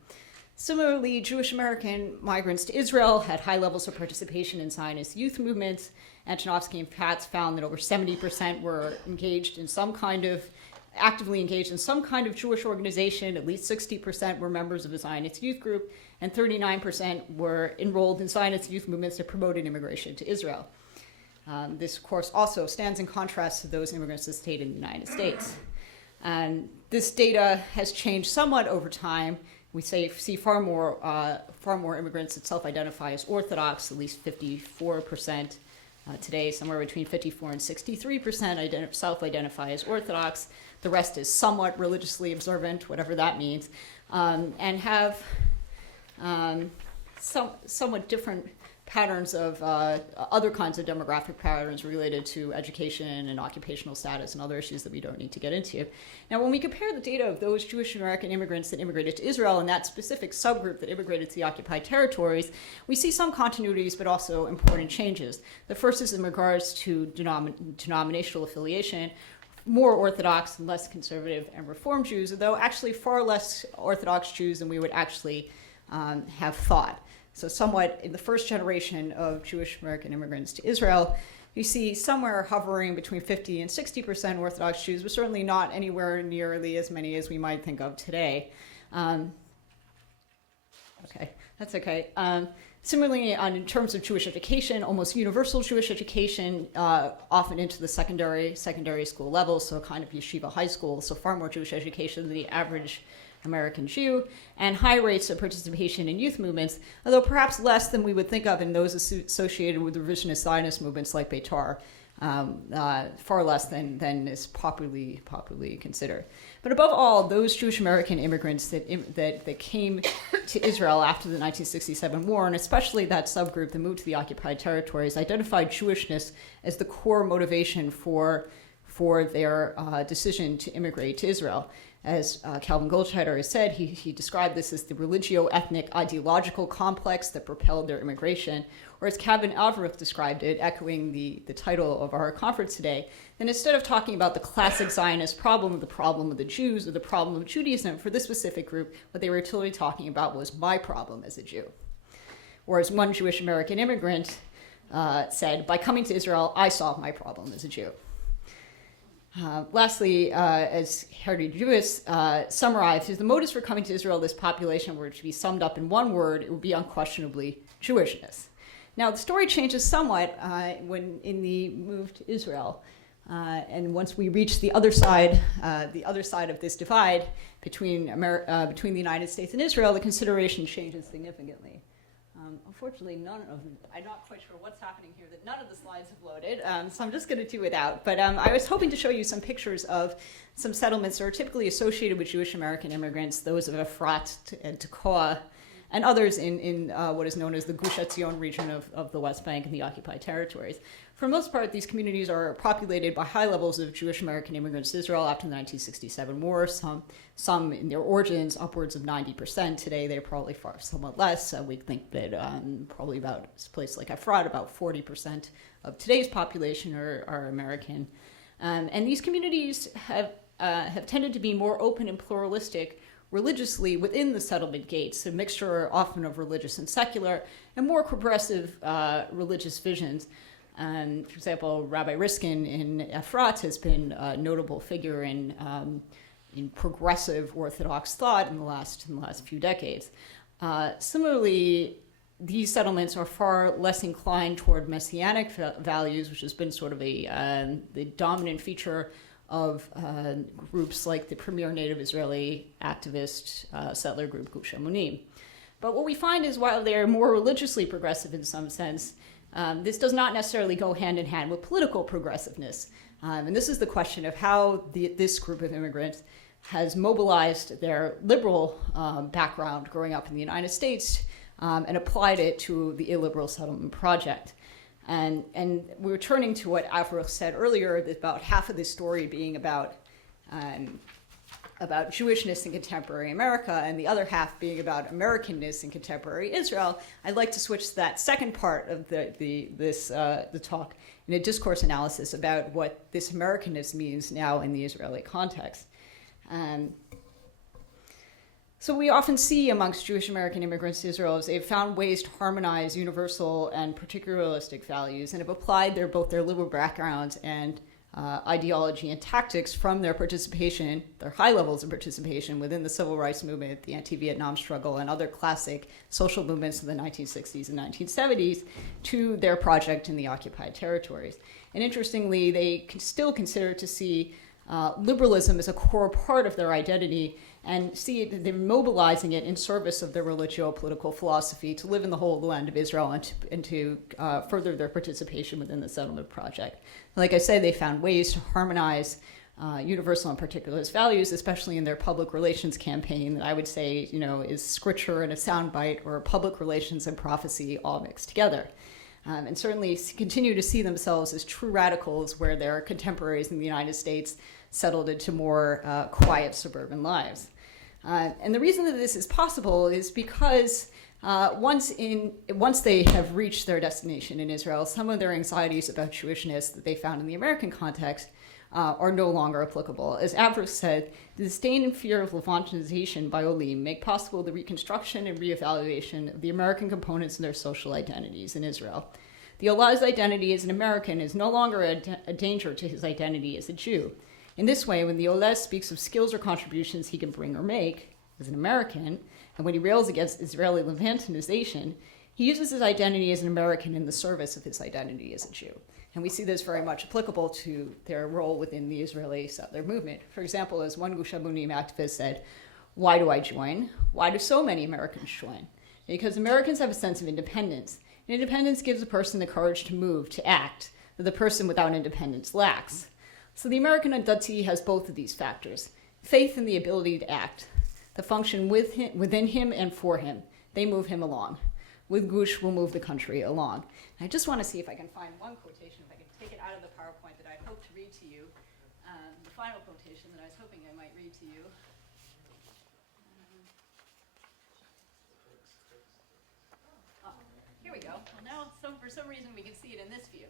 Similarly, Jewish American migrants to Israel had high levels of participation in Zionist youth movements. Antonovsky and Katz found that over 70% were actively engaged in some kind of Jewish organization. At least 60% were members of a Zionist youth group, and 39% were enrolled in Zionist youth movements that promoted immigration to Israel. This, of course, also stands in contrast to those immigrants that stayed in the United States. And this data has changed somewhat over time. We see far more immigrants that self-identify as Orthodox, at least 54%. Today, somewhere between 54 and 63% self-identify as Orthodox. The rest is somewhat religiously observant, whatever that means, and have somewhat different patterns of other kinds of demographic patterns related to education and occupational status and other issues that we don't need to get into. Now, when we compare the data of those Jewish American immigrants that immigrated to Israel and that specific subgroup that immigrated to the occupied territories, we see some continuities but also important changes. The first is in regards to denominational affiliation. More Orthodox and less conservative and Reform Jews, though actually far less Orthodox Jews than we would actually have thought. So somewhat in the first generation of Jewish American immigrants to Israel, you see somewhere hovering between 50 and 60% Orthodox Jews, but certainly not anywhere nearly as many as we might think of today. Okay, that's okay. Similarly, in terms of Jewish education, almost universal Jewish education, often into the secondary school level, so kind of yeshiva high school, so far more Jewish education than the average American Jew, and high rates of participation in youth movements, although perhaps less than we would think of in those associated with revisionist Zionist movements like Beitar, far less than is popularly considered. But above all, those Jewish American immigrants that came to Israel after the 1967 war, and especially that subgroup that moved to the occupied territories, identified Jewishness as the core motivation for their decision to immigrate to Israel. As Calvin Goldschneider has said, he described this as the religio-ethnic ideological complex that propelled their immigration, or as Kevin Avruch described it, echoing the title of our conference today, then instead of talking about the classic Zionist problem of the Jews or the problem of Judaism for this specific group, what they were totally talking about was my problem as a Jew. Or as one Jewish American immigrant said, by coming to Israel, I solved my problem as a Jew. Lastly, as Harry Jewis summarized, if the motives for coming to Israel, this population, were to be summed up in one word, it would be unquestionably Jewishness. Now, the story changes somewhat when in the move to Israel, and once we reach the other side of this divide between the United States and Israel, the consideration changes significantly. Unfortunately, I'm not quite sure what's happening here, that none of the slides have loaded, so I'm just going to do without. But I was hoping to show you some pictures of some settlements that are typically associated with Jewish American immigrants, those of Efrat and Tekoa, and others in what is known as the Gush Etzion region of the West Bank and the occupied territories. For the most part, these communities are populated by high levels of Jewish American immigrants to Israel after the 1967 war, some in their origins upwards of 90%. Today, they're probably somewhat less. We think that probably about a place like Efrat, about 40% of today's population are American. And these communities have tended to be more open and pluralistic religiously within the settlement gates, a mixture often of religious and secular, and more progressive religious visions. For example, Rabbi Riskin in Efrat has been a notable figure in progressive Orthodox thought in the last few decades. Similarly, these settlements are far less inclined toward messianic values, which has been sort of the dominant feature of groups like the premier native Israeli activist settler group Gush Emunim. But what we find is while they're more religiously progressive in some sense, this does not necessarily go hand in hand with political progressiveness. And this is the question of how this group of immigrants has mobilized their liberal background growing up in the United States and applied it to the illiberal settlement project. And we're turning to what Avruch said earlier, that about half of this story being about Jewishness in contemporary America, and the other half being about Americanness in contemporary Israel. I'd like to switch to that second part of the talk in a discourse analysis about what this Americanness means now in the Israeli context. So we often see amongst Jewish American immigrants to Israel is they've found ways to harmonize universal and particularistic values and have applied both their liberal backgrounds and ideology and tactics from their participation, their high levels of participation within the civil rights movement, the anti-Vietnam struggle, and other classic social movements of the 1960s and 1970s to their project in the occupied territories. And interestingly, they still consider to see liberalism as a core part of their identity and see it, they're mobilizing it in service of their religio-political philosophy to live in the whole land of Israel and to further their participation within the settlement project. Like I said, they found ways to harmonize universal and particularist values, especially in their public relations campaign that I would say, is scripture and a soundbite, or public relations and prophecy all mixed together. And certainly continue to see themselves as true radicals where their contemporaries in the United States settled into more quiet suburban lives. And the reason that this is possible is because once they have reached their destination in Israel, some of their anxieties about Jewishness that they found in the American context are no longer applicable. As Avruch said, the disdain and fear of Levantinization by Olim make possible the reconstruction and reevaluation of the American components of their social identities in Israel. The Olah's identity as an American is no longer a danger to his identity as a Jew. In this way, when the Olah speaks of skills or contributions he can bring or make as an American, and when he rails against Israeli Levantinization, he uses his identity as an American in the service of his identity as a Jew. And we see this very much applicable to their role within the Israeli settler movement. For example, as one Gush Emunim activist said, "Why do I join? Why do so many Americans join? Because Americans have a sense of independence. And independence gives a person the courage to move, to act, that the person without independence lacks. So the American Dati has both of these factors, faith and the ability to act, the function within him and for him. They move him along. With Gush, we'll move the country along." And I just want to see if I can find one quotation, if I can take it out of the PowerPoint that I'd hoped to read to you, the final quotation that I was hoping I might read to you. Here we go. Well, now, for some reason, we can see it in this view.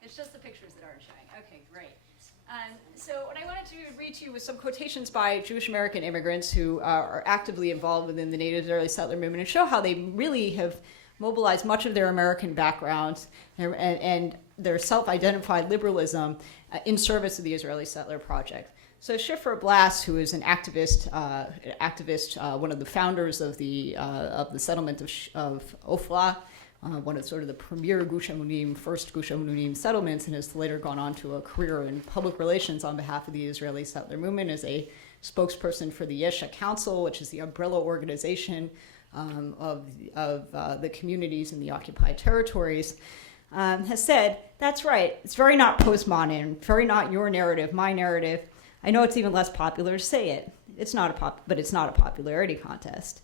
It's just the pictures that aren't showing. Okay, great. So what I wanted to read to you was some quotations by Jewish American immigrants who are actively involved within the native Israeli settler movement and show how they really have mobilized much of their American backgrounds and their self-identified liberalism in service of the Israeli settler project. So Shifra Blass, who is an activist, one of the founders of the settlement of Ofla, one of sort of the premier Gush Emunim, first Gush Emunim settlements, and has later gone on to a career in public relations on behalf of the Israeli settler movement as a spokesperson for the Yesha Council, which is the umbrella organization of the communities in the occupied territories, has said, that's right, it's very not postmodern, very not your narrative, my narrative. I know it's even less popular to say it. But it's not a popularity contest.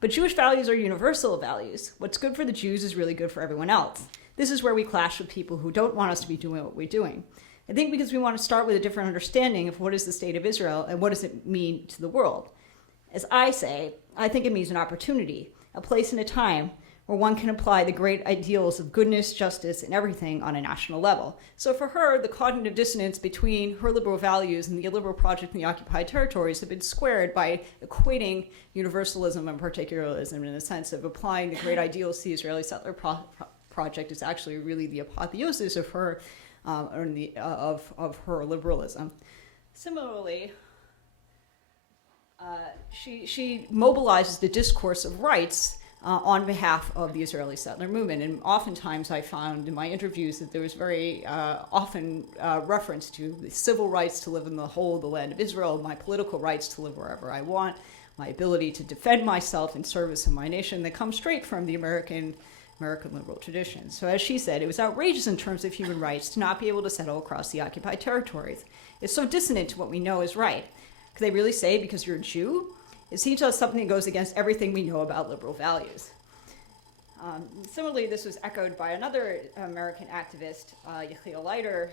But Jewish values are universal values. What's good for the Jews is really good for everyone else. This is where we clash with people who don't want us to be doing what we're doing. I think because we want to start with a different understanding of what is the state of Israel and what does it mean to the world. As I say, I think it means an opportunity, a place and a time where one can apply the great ideals of goodness, justice, and everything on a national level. So for her, the cognitive dissonance between her liberal values and the illiberal project in the occupied territories have been squared by equating universalism and particularism in the sense of applying the great ideals to the Israeli settler project is actually really the apotheosis of her of her liberalism. Similarly, she mobilizes the discourse of rights on behalf of the Israeli settler movement. And oftentimes I found in my interviews that there was very often reference to the civil rights to live in the whole of the land of Israel, my political rights to live wherever I want, my ability to defend myself in service of my nation that comes straight from the American liberal tradition. So as she said, it was outrageous in terms of human rights to not be able to settle across the occupied territories. It's so dissonant to what we know is right. Could they really say because you're a Jew? It seems to us something that goes against everything we know about liberal values. Similarly, this was echoed by another American activist, Yechiel Leiter,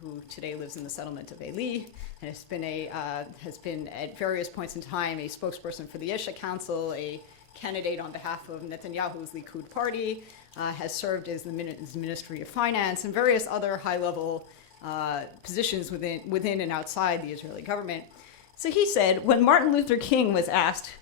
who today lives in the settlement of Eli, and has been at various points in time a spokesperson for the Yesha Council, a candidate on behalf of Netanyahu's Likud party, has served as the Ministry of Finance, and various other high-level positions within and outside the Israeli government. So he said, when Martin Luther King was asked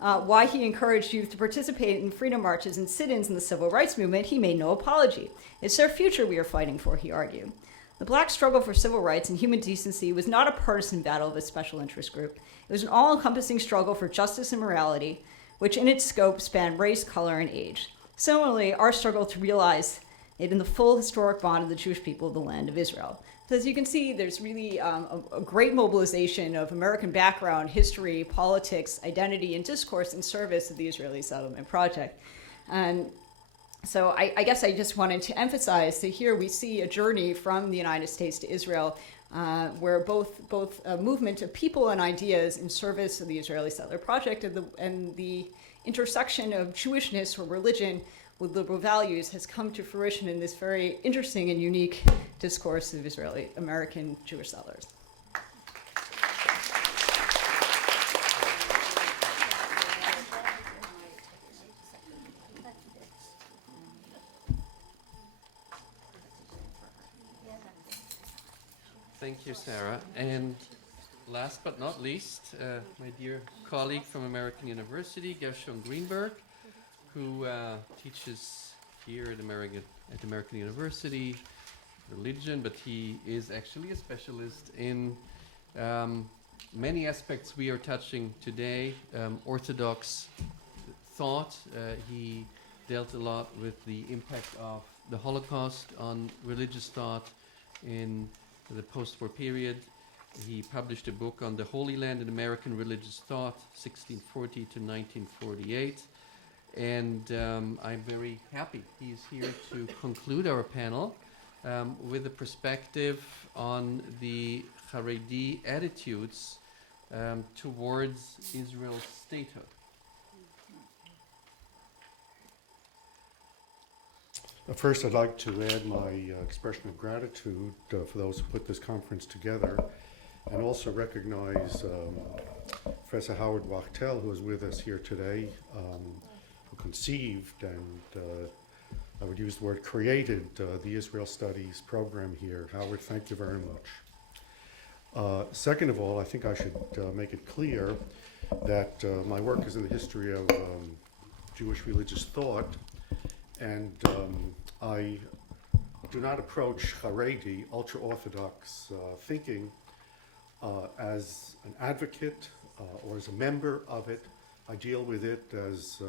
why he encouraged youth to participate in freedom marches and sit-ins in the civil rights movement, he made no apology. It's their future we are fighting for, he argued. The black struggle for civil rights and human decency was not a partisan battle of a special interest group. It was an all-encompassing struggle for justice and morality, which in its scope spanned race, color, and age. Similarly, our struggle to realize it in the full historic bond of the Jewish people of the land of Israel. So as you can see, there's really a great mobilization of American background, history, politics, identity, and discourse in service of the Israeli settlement project. And so I guess I just wanted to emphasize that here we see a journey from the United States to Israel where both a movement of people and ideas in service of the Israeli settler project and the intersection of Jewishness or religion with liberal values has come to fruition in this very interesting and unique discourse of Israeli American Jewish settlers. Thank you, Sarah. And last but not least, my dear colleague from American University, Gershon Greenberg, who teaches here at American University religion, but he is actually a specialist in many aspects we are touching today. Orthodox thought. He dealt a lot with the impact of the Holocaust on religious thought in the post-war period. He published a book on the Holy Land in American religious thought, 1640 to 1948. And I'm very happy he's here to conclude our panel with a perspective on the Haredi attitudes towards Israel's statehood. First, I'd like to add my expression of gratitude for those who put this conference together, and also recognize Professor Howard Wachtel, who is with us here today, who conceived and I would use the word created the Israel Studies program here. Howard, thank you very much. Second of all, I think I should make it clear that my work is in the history of Jewish religious thought, and I do not approach Haredi, ultra-Orthodox thinking, as an advocate or as a member of it. I deal with it as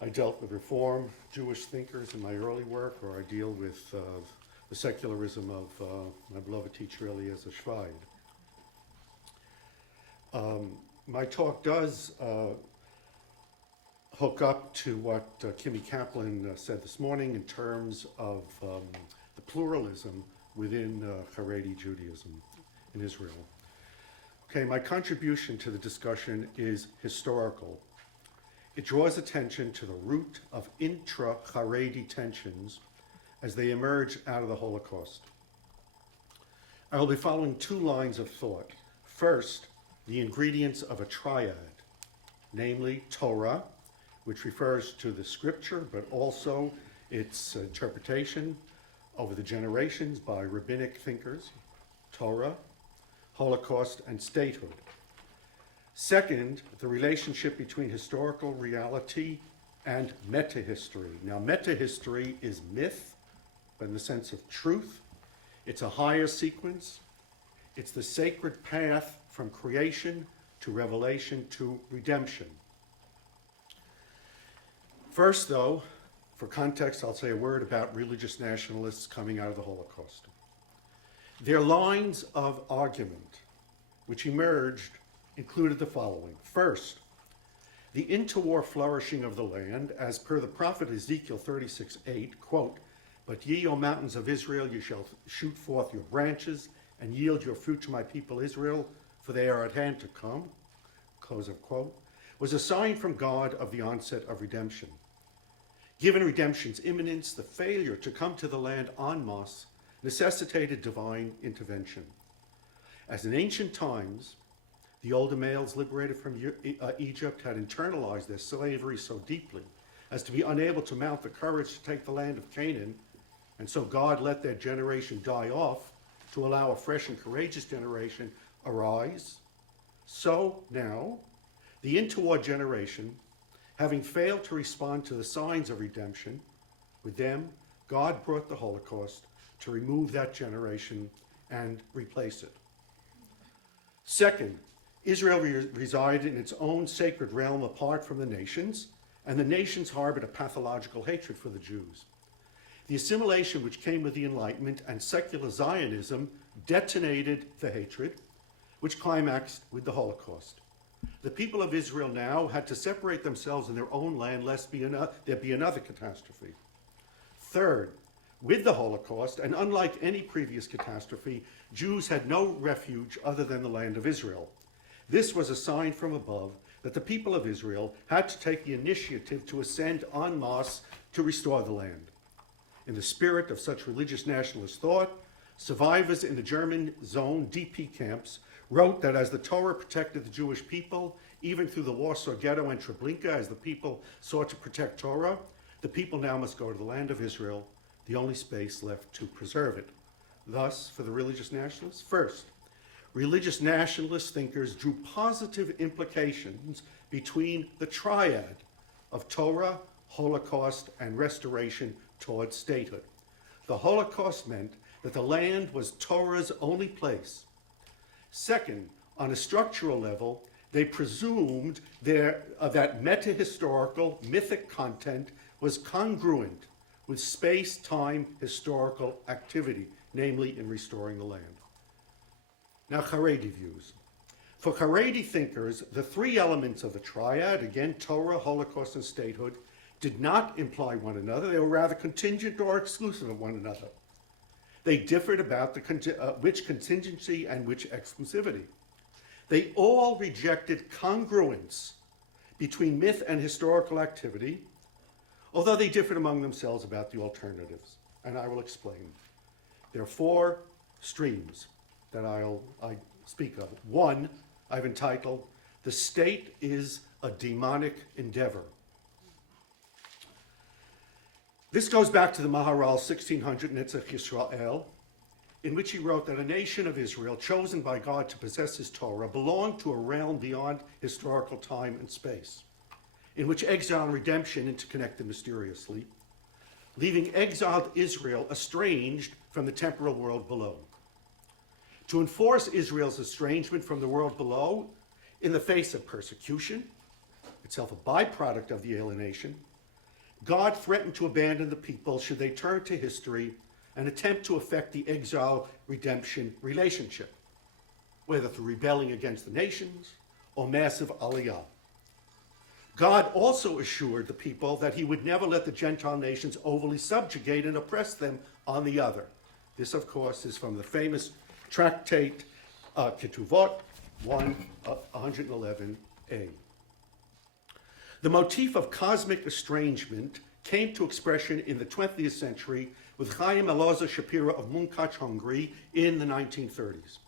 I dealt with Reform Jewish thinkers in my early work, or I deal with the secularism of my beloved teacher Eliezer Schweid. My talk does hook up to what Kimmy Kaplan said this morning in terms of the pluralism within Haredi Judaism in Israel. Okay, my contribution to the discussion is historical. It draws attention to the root of intra-Haredi tensions as they emerge out of the Holocaust. I will be following two lines of thought. First, the ingredients of a triad, namely Torah, which refers to the scripture, but also its interpretation over the generations by rabbinic thinkers, Torah, Holocaust, and statehood. Second, the relationship between historical reality and meta-history. Now, meta-history is myth, but in the sense of truth. It's a higher sequence. It's the sacred path from creation to revelation to redemption. First, though, for context, I'll say a word about religious nationalists coming out of the Holocaust. Their lines of argument, which emerged, included the following. First, the interwar flourishing of the land, as per the prophet Ezekiel 36:8, quote, "But ye, O mountains of Israel, you shall shoot forth your branches and yield your fruit to my people Israel, for they are at hand to come," close of quote, was a sign from God of the onset of redemption. Given redemption's imminence, the failure to come to the land en masse necessitated divine intervention. As in ancient times, the older males liberated from Egypt had internalized their slavery so deeply as to be unable to mount the courage to take the land of Canaan, and so God let their generation die off to allow a fresh and courageous generation arise. So now, the interwar generation, having failed to respond to the signs of redemption, with them, God brought the Holocaust to remove that generation and replace it. Second, Israel resided in its own sacred realm apart from the nations, and the nations harbored a pathological hatred for the Jews. The assimilation which came with the Enlightenment and secular Zionism detonated the hatred, which climaxed with the Holocaust. The people of Israel now had to separate themselves in their own land lest there be another catastrophe. Third, with the Holocaust, and unlike any previous catastrophe, Jews had no refuge other than the land of Israel. This was a sign from above that the people of Israel had to take the initiative to ascend en masse to restore the land. In the spirit of such religious nationalist thought, survivors in the German zone DP camps wrote that as the Torah protected the Jewish people, even through the Warsaw Ghetto and Treblinka, as the people sought to protect Torah, the people now must go to the land of Israel, the only space left to preserve it. Thus, for the religious nationalists, first, religious nationalist thinkers drew positive implications between the triad of Torah, Holocaust, and restoration towards statehood. The Holocaust meant that the land was Torah's only place. Second, on a structural level, they presumed that meta-historical, mythic content was congruent with space-time historical activity, namely in restoring the land. Now, Haredi views. For Haredi thinkers, the three elements of the triad, again, Torah, Holocaust, and statehood, did not imply one another. They were rather contingent or exclusive of one another. They differed about which contingency and which exclusivity. They all rejected congruence between myth and historical activity, although they differed among themselves about the alternatives, and I will explain. There are four streams that I speak of. One, I've entitled, "The State is a Demonic Endeavor." This goes back to the Maharal 1600 Netzach Yisrael, in which he wrote that a nation of Israel, chosen by God to possess his Torah, belonged to a realm beyond historical time and space, in which exile and redemption interconnected mysteriously, leaving exiled Israel estranged from the temporal world below. To enforce Israel's estrangement from the world below in the face of persecution, itself a byproduct of the alienation, God threatened to abandon the people should they turn to history and attempt to effect the exile-redemption relationship, whether through rebelling against the nations or massive aliyah. God also assured the people that he would never let the Gentile nations overly subjugate and oppress them on the other. This, of course, is from the famous tractate Ketuvot 111a. The motif of cosmic estrangement came to expression in the 20th century with Chaim Elazar Shapira of Munkach, Hungary in the 1930s.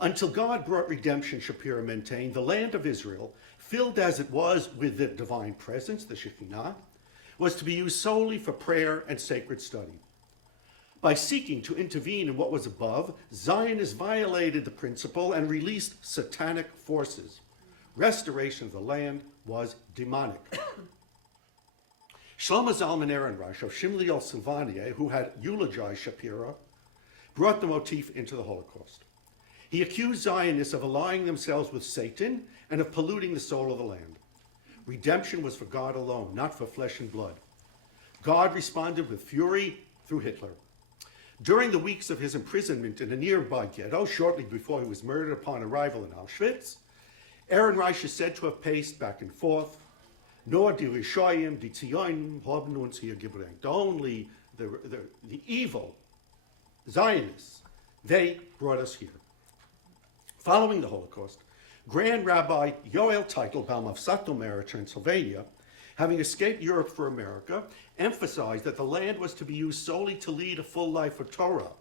Until God brought redemption, Shapira maintained, the land of Israel, filled as it was with the divine presence, the Shekinah, was to be used solely for prayer and sacred study. By seeking to intervene in what was above, Zionists violated the principle and released satanic forces. Restoration of the land was demonic. Shlomo Zalman Ehrenreich of Shimliel Sylvania, who had eulogized Shapira, brought the motif into the Holocaust. He accused Zionists of allying themselves with Satan and of polluting the soul of the land. Redemption was for God alone, not for flesh and blood. God responded with fury through Hitler. During the weeks of his imprisonment in a nearby ghetto, shortly before he was murdered upon arrival in Auschwitz, Ehrenreich is said to have paced back and forth, "Nur die Rishoyim, die Zionim, haben uns hier gebracht." Only the evil Zionists, they brought us here. Following the Holocaust, Grand Rabbi Yoel Teitelbaum of Sandomir, Transylvania, having escaped Europe for America, emphasized that the land was to be used solely to lead a full life of Torah.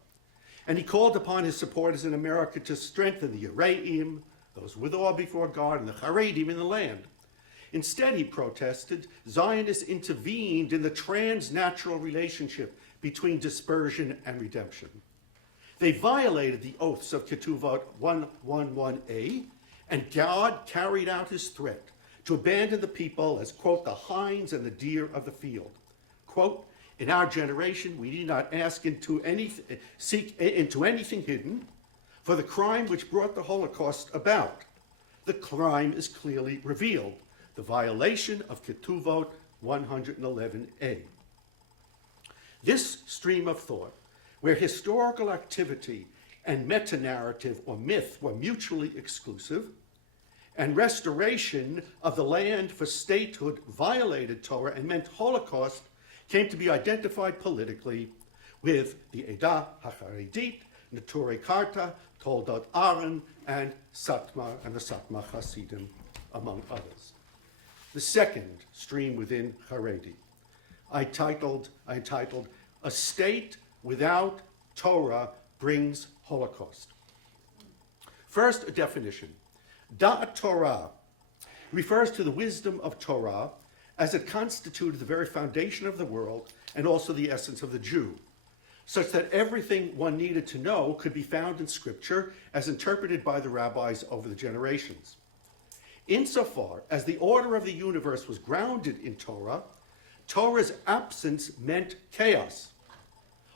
And he called upon his supporters in America to strengthen the Yereim, those with awe before God, and the Haredim in the land. Instead, he protested, Zionists intervened in the transnatural relationship between dispersion and redemption. They violated the oaths of Ketuvot 111a, and God carried out his threat to abandon the people as, quote, the hinds and the deer of the field. Quote, in our generation, we need not seek into anything hidden for the crime which brought the Holocaust about. The crime is clearly revealed, the violation of Ketuvot 111a. This stream of thought, where historical activity and meta-narrative or myth were mutually exclusive, and restoration of the land for statehood violated Torah and meant Holocaust, came to be identified politically with the Edah HaCharedit, Neturei Karta, Toldot Aaron, and Satmar and the Satmar Hasidim, among others. The second stream within Haredi, I titled A State Without Torah Brings Holocaust. First, a definition. Da'at Torah refers to the wisdom of Torah as it constituted the very foundation of the world and also the essence of the Jew, such that everything one needed to know could be found in Scripture as interpreted by the rabbis over the generations. Insofar as the order of the universe was grounded in Torah, Torah's absence meant chaos,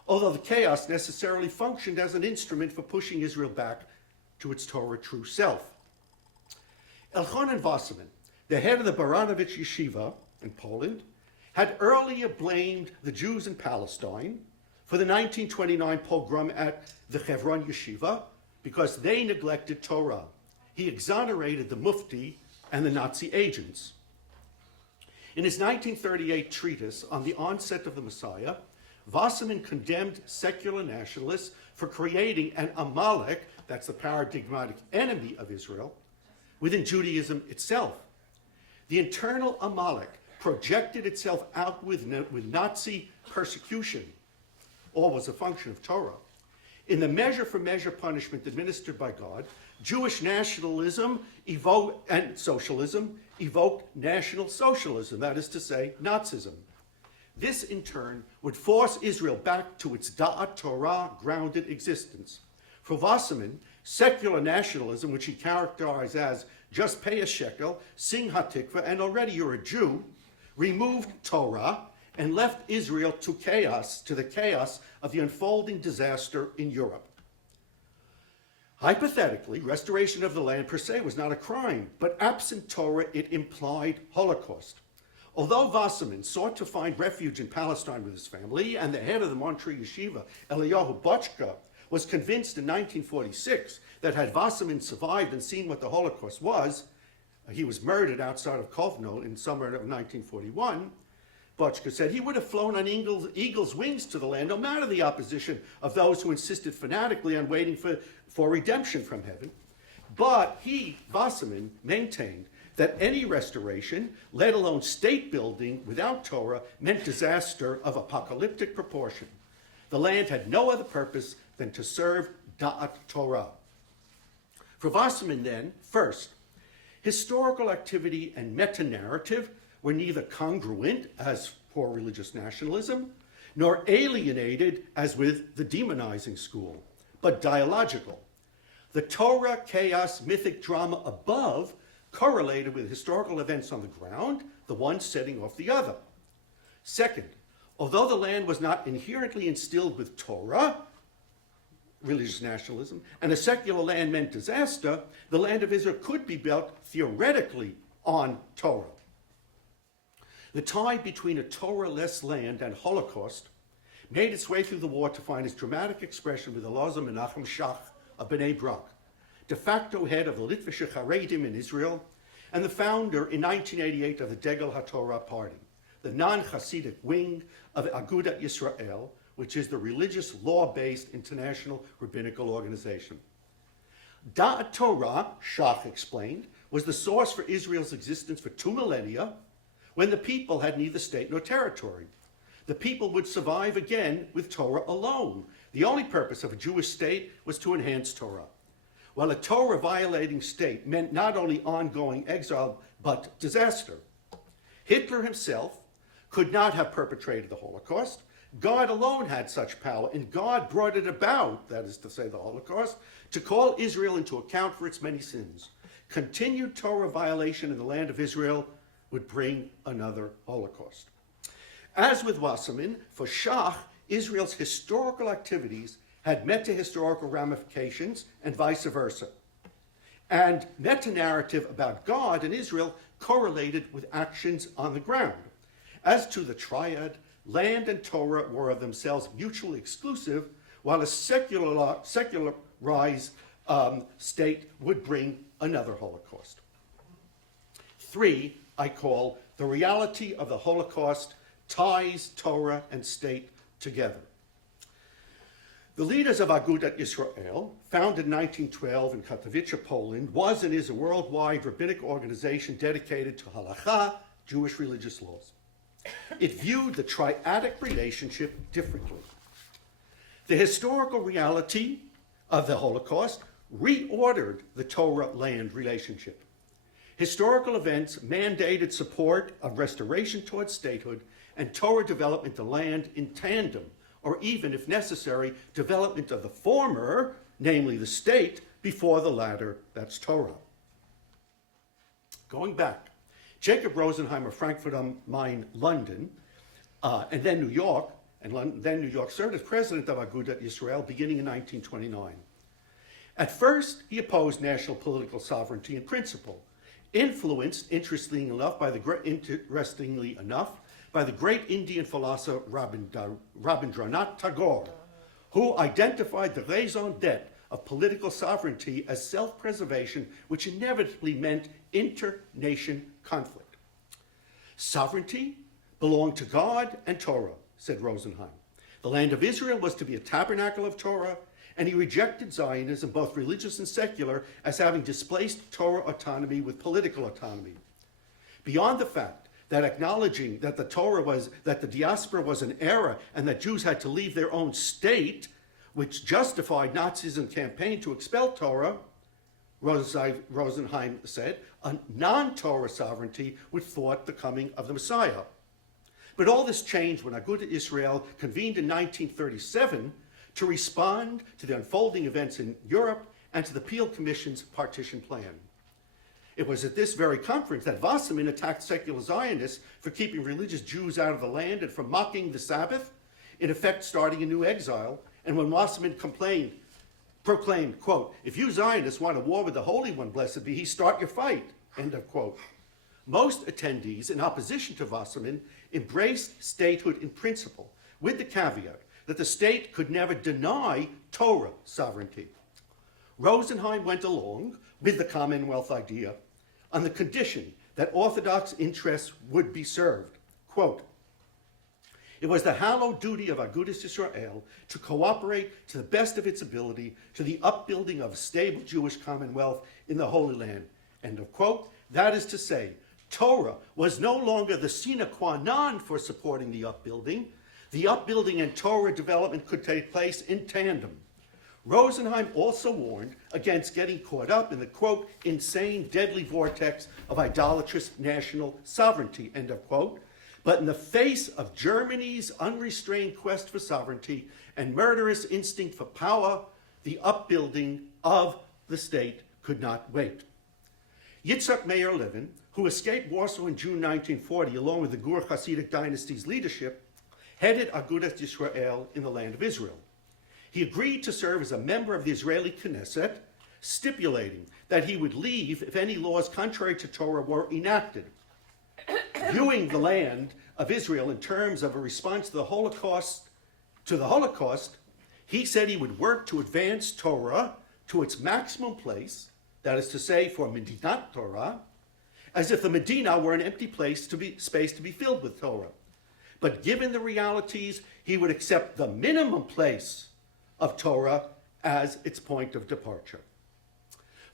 although the chaos necessarily functioned as an instrument for pushing Israel back to its Torah true self. Elchanan Wasserman, the head of the Baranovich Yeshiva in Poland, had earlier blamed the Jews in Palestine for the 1929 pogrom at the Hebron Yeshiva because they neglected Torah. He exonerated the Mufti and the Nazi agents. In his 1938 treatise on the onset of the Messiah, Wasserman condemned secular nationalists for creating an Amalek, that's the paradigmatic enemy of Israel, within Judaism itself. The internal Amalek projected itself out with Nazi persecution. All was a function of Torah. In the measure for measure punishment administered by God, Jewish nationalism and socialism evoked National Socialism, that is to say, Nazism. This, in turn, would force Israel back to its Da'at Torah grounded existence. For Wasserman, secular nationalism, which he characterized as just pay a shekel, sing Hatikva, and already you're a Jew, removed Torah and left Israel to the chaos of the unfolding disaster in Europe. Hypothetically, restoration of the land per se was not a crime, but absent Torah, it implied Holocaust. Although Wasserman sought to find refuge in Palestine with his family, and the head of the Montreux Yeshiva, Eliyahu Bochka, was convinced in 1946 that had Wasserman survived and seen what the Holocaust was, he was murdered outside of Kovno in summer of 1941, Bochka said he would have flown on eagle's wings to the land, no matter the opposition of those who insisted fanatically on waiting for redemption from heaven. But he, Wasserman, maintained that any restoration, let alone state building without Torah, meant disaster of apocalyptic proportion. The land had no other purpose than to serve Da'at Torah. For Wasserman then, first, historical activity and meta-narrative were neither congruent, as for religious nationalism, nor alienated, as with the demonizing school, but dialogical. The Torah, chaos, mythic drama above correlated with historical events on the ground, the one setting off the other. Second, although the land was not inherently instilled with Torah, religious nationalism, and a secular land meant disaster, the land of Israel could be built theoretically on Torah. The tie between a Torah-less land and Holocaust made its way through the war to find its dramatic expression with Elazar Menachem Shach of Bnei Brak, de facto head of the Litvische Haredim in Israel, and the founder in 1988 of the Degel HaTorah Party, the non-Hasidic wing of Agudat Yisrael, which is the religious law-based international rabbinical organization. Da'at Torah, Shach explained, was the source for Israel's existence for 2 millennia, when the people had neither state nor territory. The people would survive again with Torah alone. The only purpose of a Jewish state was to enhance Torah. While a Torah-violating state meant not only ongoing exile, but disaster. Hitler himself could not have perpetrated the Holocaust. God alone had such power, and God brought it about, that is to say the Holocaust, to call Israel into account for its many sins. Continued Torah violation in the land of Israel would bring another Holocaust. As with Wasserman, for Shach, Israel's historical activities had meta-historical ramifications and vice versa. And meta-narrative about God and Israel correlated with actions on the ground. As to the triad, land and Torah were of themselves mutually exclusive, while a secularized state would bring another Holocaust. 3, I call the reality of the Holocaust ties Torah and state together. The leaders of Agudat Yisrael, founded in 1912 in Katowice, Poland, was and is a worldwide rabbinic organization dedicated to halacha, Jewish religious laws. It viewed the triadic relationship differently. The historical reality of the Holocaust reordered the Torah-land relationship. Historical events mandated support of restoration towards statehood and Torah development of land in tandem, or even, if necessary, development of the former, namely the state, before the latter, that's Torah. Going back, Jacob Rosenheim of Frankfurt am Main, London, and then New York, served as president of Agudat Yisrael beginning in 1929. At first, he opposed national political sovereignty in principle, influenced, interestingly enough, by the great Indian philosopher Rabindranath Tagore, who identified the raison d'etre of political sovereignty as self-preservation, which inevitably meant inter-nation conflict. Sovereignty belonged to God and Torah, said Rosenheim. The land of Israel was to be a tabernacle of Torah, and he rejected Zionism, both religious and secular, as having displaced Torah autonomy with political autonomy. Beyond the fact that acknowledging that the diaspora was an error and that Jews had to leave their own state, which justified Nazism's campaign to expel Torah, Rosenheim said, a non-Torah sovereignty would thwart the coming of the Messiah. But all this changed when Agudat Israel convened in 1937 to respond to the unfolding events in Europe and to the Peel Commission's partition plan. It was at this very conference that Wasserman attacked secular Zionists for keeping religious Jews out of the land and for mocking the Sabbath, in effect starting a new exile, and when Wasserman proclaimed, quote, "If you Zionists want a war with the Holy One, blessed be he, start your fight," end of quote. Most attendees, in opposition to Wasserman, embraced statehood in principle, with the caveat that the state could never deny Torah sovereignty. Rosenheim went along with the Commonwealth idea on the condition that Orthodox interests would be served. Quote, "It was the hallowed duty of Agudas Yisrael to cooperate to the best of its ability to the upbuilding of a stable Jewish commonwealth in the Holy Land." End of quote. That is to say, Torah was no longer the sine qua non for supporting the upbuilding. The upbuilding and Torah development could take place in tandem. Rosenheim also warned against getting caught up in the, quote, insane, deadly vortex of idolatrous national sovereignty, end of quote. But in the face of Germany's unrestrained quest for sovereignty and murderous instinct for power, the upbuilding of the state could not wait. Yitzhak Meir Levin, who escaped Warsaw in June 1940 along with the Gur Hasidic dynasty's leadership, headed Agudas Yisrael in the land of Israel. He agreed to serve as a member of the Israeli Knesset, stipulating that he would leave if any laws contrary to Torah were enacted. Viewing the land of Israel in terms of a response to the Holocaust, he said he would work to advance Torah to its maximum place, that is to say, for Medinat Torah, as if the Medina were an empty space to be filled with Torah. But given the realities, he would accept the minimum place of Torah as its point of departure.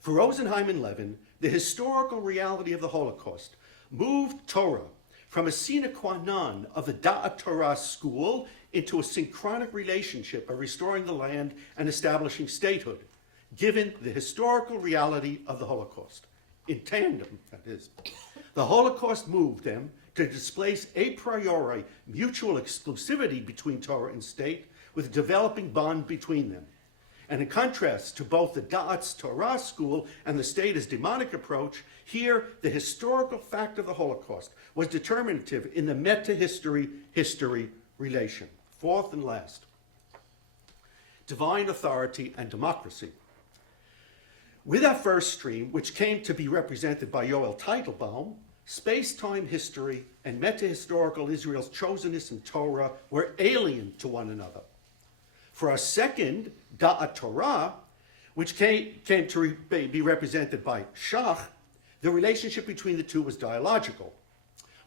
For Rosenheim and Levin, the historical reality of the Holocaust moved Torah from a sine qua non of the Da'at Torah school into a synchronic relationship of restoring the land and establishing statehood, given the historical reality of the Holocaust. In tandem, that is. The Holocaust moved them to displace a priori mutual exclusivity between Torah and state with a developing bond between them. And in contrast to both the Da'at Torah school and the state as demonic approach, here the historical fact of the Holocaust was determinative in the meta-history relation. Fourth and last, divine authority and democracy. With our first stream, which came to be represented by Yoel Teitelbaum, space-time history and meta-historical Israel's chosenness in Torah were alien to one another. For our second, Da'at Torah, which came to be represented by Shach, the relationship between the two was dialogical.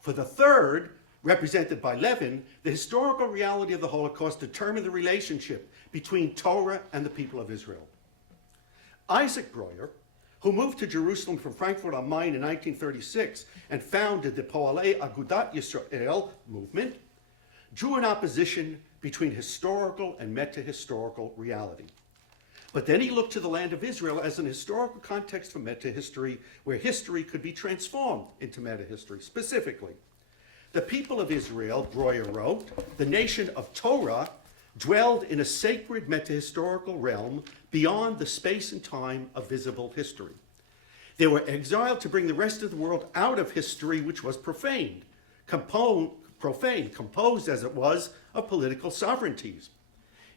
For the third, represented by Levin, the historical reality of the Holocaust determined the relationship between Torah and the people of Israel. Isaac Breuer, who moved to Jerusalem from Frankfurt am Main in 1936 and founded the Poalei Agudat Yisrael movement, drew an opposition between historical and meta-historical reality. But then he looked to the land of Israel as an historical context for meta-history, where history could be transformed into meta-history. Specifically, the people of Israel, Breuer wrote, the nation of Torah, dwelled in a sacred meta-historical realm beyond the space and time of visible history. They were exiled to bring the rest of the world out of history, which was profaned, composed as it was of political sovereignties.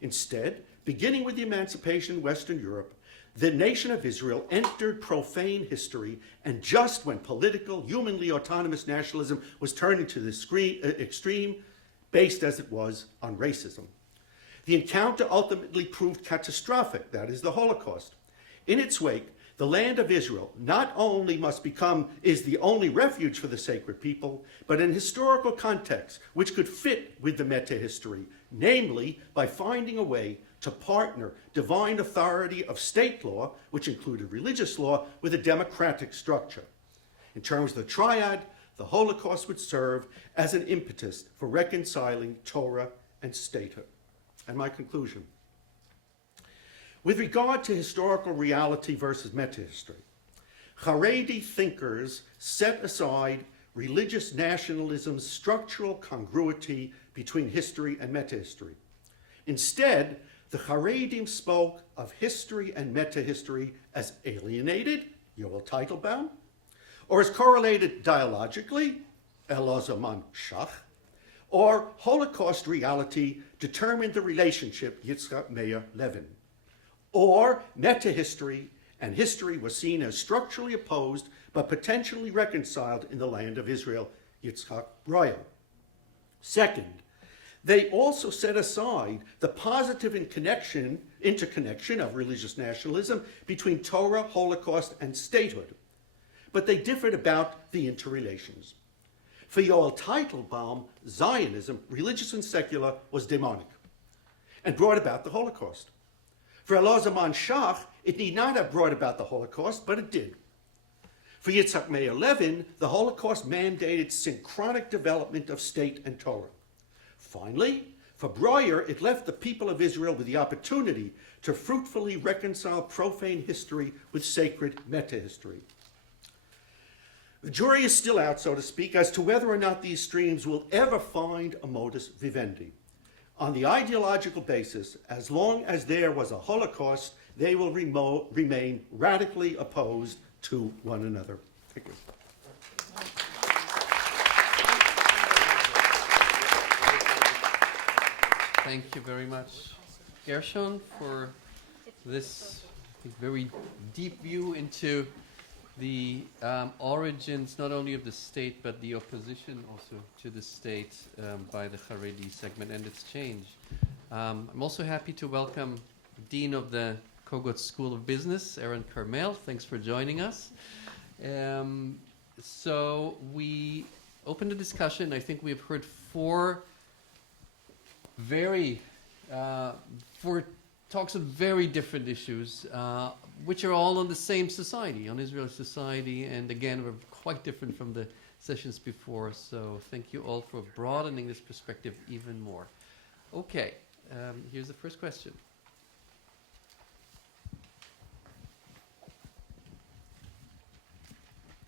Instead, beginning with the emancipation in Western Europe, the nation of Israel entered profane history, and just when political, humanly autonomous nationalism was turning to the extreme, based as it was on racism. The encounter ultimately proved catastrophic, that is the Holocaust. In its wake, the land of Israel not only is the only refuge for the sacred people, but an historical context which could fit with the meta-history, namely by finding a way to partner divine authority of state law, which included religious law, with a democratic structure. In terms of the triad, the Holocaust would serve as an impetus for reconciling Torah and statehood. And my conclusion. With regard to historical reality versus meta-history, Haredi thinkers set aside religious nationalism's structural congruity between history and meta-history. Instead, the Haredim spoke of history and meta-history as alienated, Yoel Teitelbaum, or as correlated dialogically, Elazar Shach, or Holocaust reality determined the relationship, Yitzhak Meir Levin. Or meta-history and history was seen as structurally opposed but potentially reconciled in the land of Israel, Yitzhak Breuer. Second, they also set aside the positive interconnection of religious nationalism between Torah, Holocaust, and statehood. But but they differed about the interrelations. For Yoel Teitelbaum, Zionism, religious and secular, was demonic and brought about the Holocaust. For Elazar Shach, it need not have brought about the Holocaust, but it did. For Yitzhak Meir Levin, the Holocaust mandated synchronic development of state and Torah. Finally, for Breuer, it left the people of Israel with the opportunity to fruitfully reconcile profane history with sacred meta-history. The jury is still out, so to speak, as to whether or not these streams will ever find a modus vivendi. On the ideological basis, as long as there was a Holocaust, they will remain radically opposed to one another. Thank you. Thank you very much, Gershon, for this, I think, very deep view into the origins not only of the state but the opposition also to the state by the Haredi segment and its change. I'm also happy to welcome Dean of the Kogot School of Business, Aaron Carmel. Thanks for joining us. So we open the discussion. I think we've heard four talks on very different issues, which are all on the same society, on Israeli society, and again, we're quite different from the sessions before, so thank you all for broadening this perspective even more. Okay, here's the first question.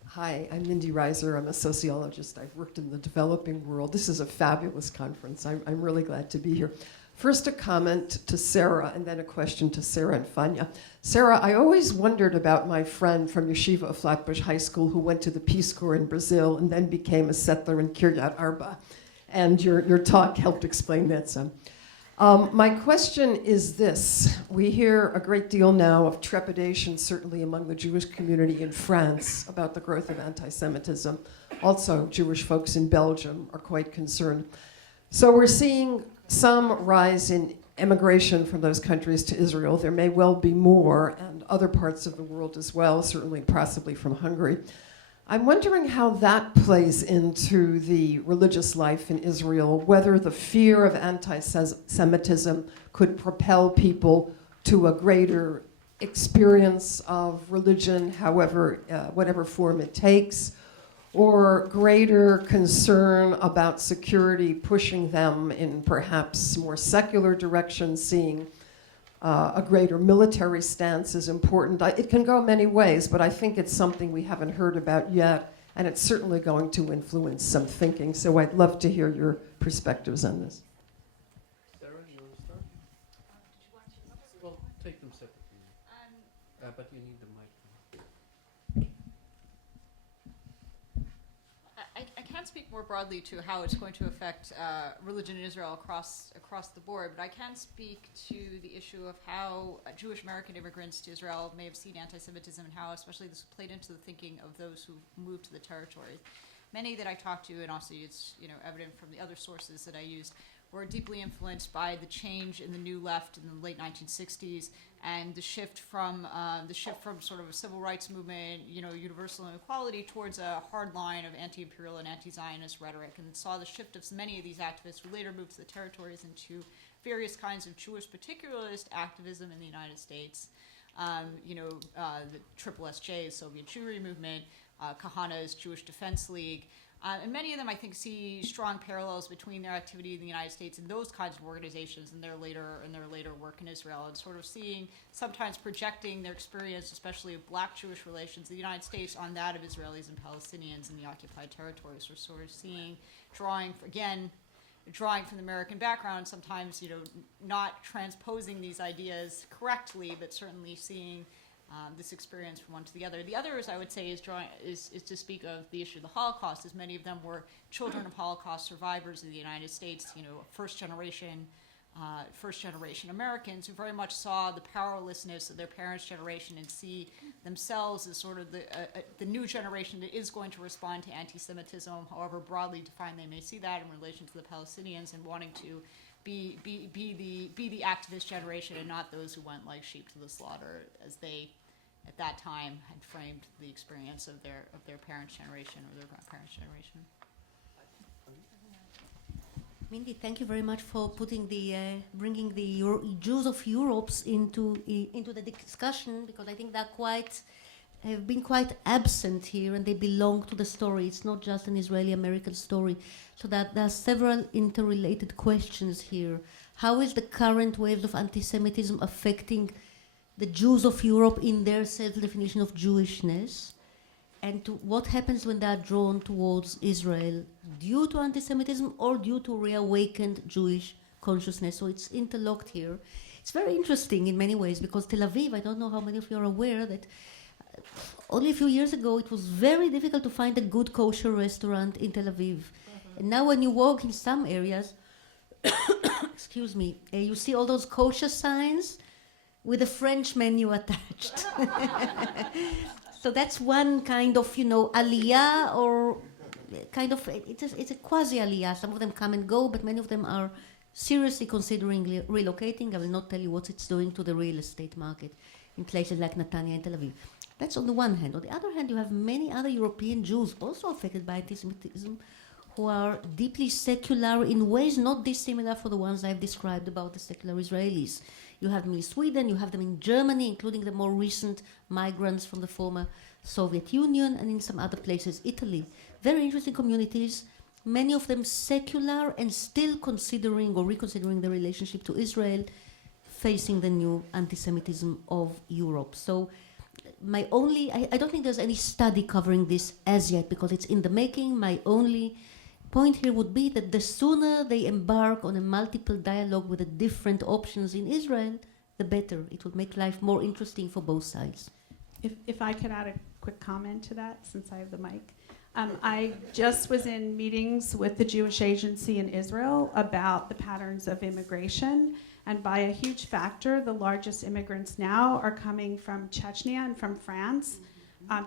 Hi, I'm Mindy Reiser. I'm a sociologist. I've worked in the developing world. This is a fabulous conference. I'm really glad to be here. First, a comment to Sarah, and then a question to Sarah and Fania. Sarah, I always wondered about my friend from Yeshiva of Flatbush High School who went to the Peace Corps in Brazil and then became a settler in Kiryat Arba. And your talk helped explain that some. My question is this. We hear a great deal now of trepidation, certainly among the Jewish community in France, about the growth of anti-Semitism. Also, Jewish folks in Belgium are quite concerned. So we're seeing some rise in emigration from those countries to Israel. There may well be more, and other parts of the world as well, certainly possibly from Hungary. I'm wondering how that plays into the religious life in Israel, whether the fear of anti-Semitism could propel people to a greater experience of religion, however, whatever form it takes, or greater concern about security pushing them in perhaps more secular directions, seeing a greater military stance is important. It can go many ways, but I think it's something we haven't heard about yet, and it's certainly going to influence some thinking. So I'd love to hear your perspectives on this. Sarah, you want to start? Well, take them separately. But you need the mic. I can't speak more broadly to how it's going to affect religion in Israel across the board, but I can speak to the issue of how Jewish American immigrants to Israel may have seen anti-Semitism and how especially this played into the thinking of those who moved to the territory. Many that I talked to, and also it's evident from the other sources that I used, were deeply influenced by the change in the New Left in the late 1960s and the shift from sort of a civil rights movement, universal inequality, towards a hard line of anti-imperial and anti-Zionist rhetoric, and saw the shift of many of these activists who later moved to the territories into various kinds of Jewish particularist activism in the United States. The Triple SJ, Soviet Jewry movement, Kahana's Jewish Defense League. And many of them, I think, see strong parallels between their activity in the United States and those kinds of organizations and their later work in Israel, and sort of seeing, sometimes projecting their experience, especially of Black Jewish relations in the United States, on that of Israelis and Palestinians in the occupied territories. We're sort of seeing, drawing from the American background, sometimes not transposing these ideas correctly, but certainly seeing this experience from one to the other. The other, I would say, is to speak of the issue of the Holocaust, as many of them were children of Holocaust survivors in the United States, first generation Americans who very much saw the powerlessness of their parents' generation and see themselves as sort of the new generation that is going to respond to anti-Semitism, however broadly defined they may see that in relation to the Palestinians, and wanting to be the activist generation and not those who went like sheep to the slaughter, as they at that time had framed the experience of their parents' generation or their grandparents' generation. Mindy, thank you very much for putting bringing the Jews of Europe into the discussion, because I think have been quite absent here, and they belong to the story. It's not just an Israeli-American story. So that there are several interrelated questions here. How is the current waves of anti-Semitism affecting the Jews of Europe in their self-definition of Jewishness? And what happens when they are drawn towards Israel due to anti-Semitism or due to reawakened Jewish consciousness? So it's interlocked here. It's very interesting in many ways, because Tel Aviv, I don't know how many of you are aware that only a few years ago it was very difficult to find a good kosher restaurant in Tel Aviv. And now when you walk in some areas, excuse me, you see all those kosher signs with a French menu attached. So that's one kind of, aliyah, or kind of, it's a quasi-aliyah. Some of them come and go, but many of them are seriously considering relocating. I will not tell you what it's doing to the real estate market in places like Netanya and Tel Aviv. That's on the one hand. On the other hand, you have many other European Jews also affected by anti-Semitism who are deeply secular in ways not dissimilar for the ones I've described about the secular Israelis. You have them in Sweden, you have them in Germany, including the more recent migrants from the former Soviet Union, and in some other places, Italy. Very interesting communities, many of them secular and still considering or reconsidering the relationship to Israel, facing the new anti-Semitism of Europe. So I don't think there's any study covering this as yet, because it's in the making. My only point here would be that the sooner they embark on a multiple dialogue with the different options in Israel, the better. It would make life more interesting for both sides. If I could add a quick comment to that, since I have the mic. I just was in meetings with the Jewish Agency in Israel about the patterns of immigration, and by a huge factor, the largest immigrants now are coming from Chechnya and from France,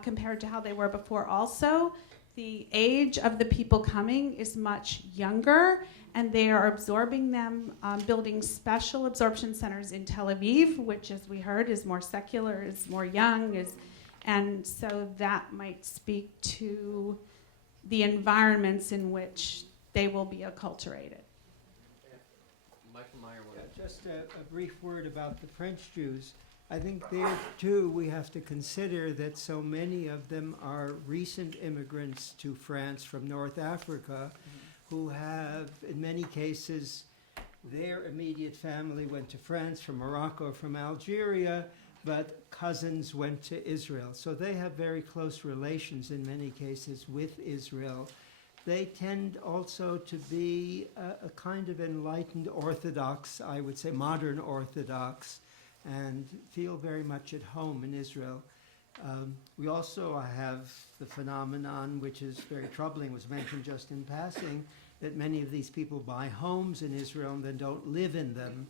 compared to how they were before. Also, the age of the people coming is much younger, and they are absorbing them, building special absorption centers in Tel Aviv, which, as we heard, is more secular, is more young, and so that might speak to the environments in which they will be acculturated. Michael Meyer. Just a brief word about the French Jews. I think there, too, we have to consider that so many of them are recent immigrants to France from North Africa, who have, in many cases, their immediate family went to France from Morocco, from Algeria, but cousins went to Israel. So they have very close relations, in many cases, with Israel. They tend also to be a kind of enlightened Orthodox, I would say modern Orthodox, and feel very much at home in Israel. We also have the phenomenon, which is very troubling, was mentioned just in passing, that many of these people buy homes in Israel and then don't live in them.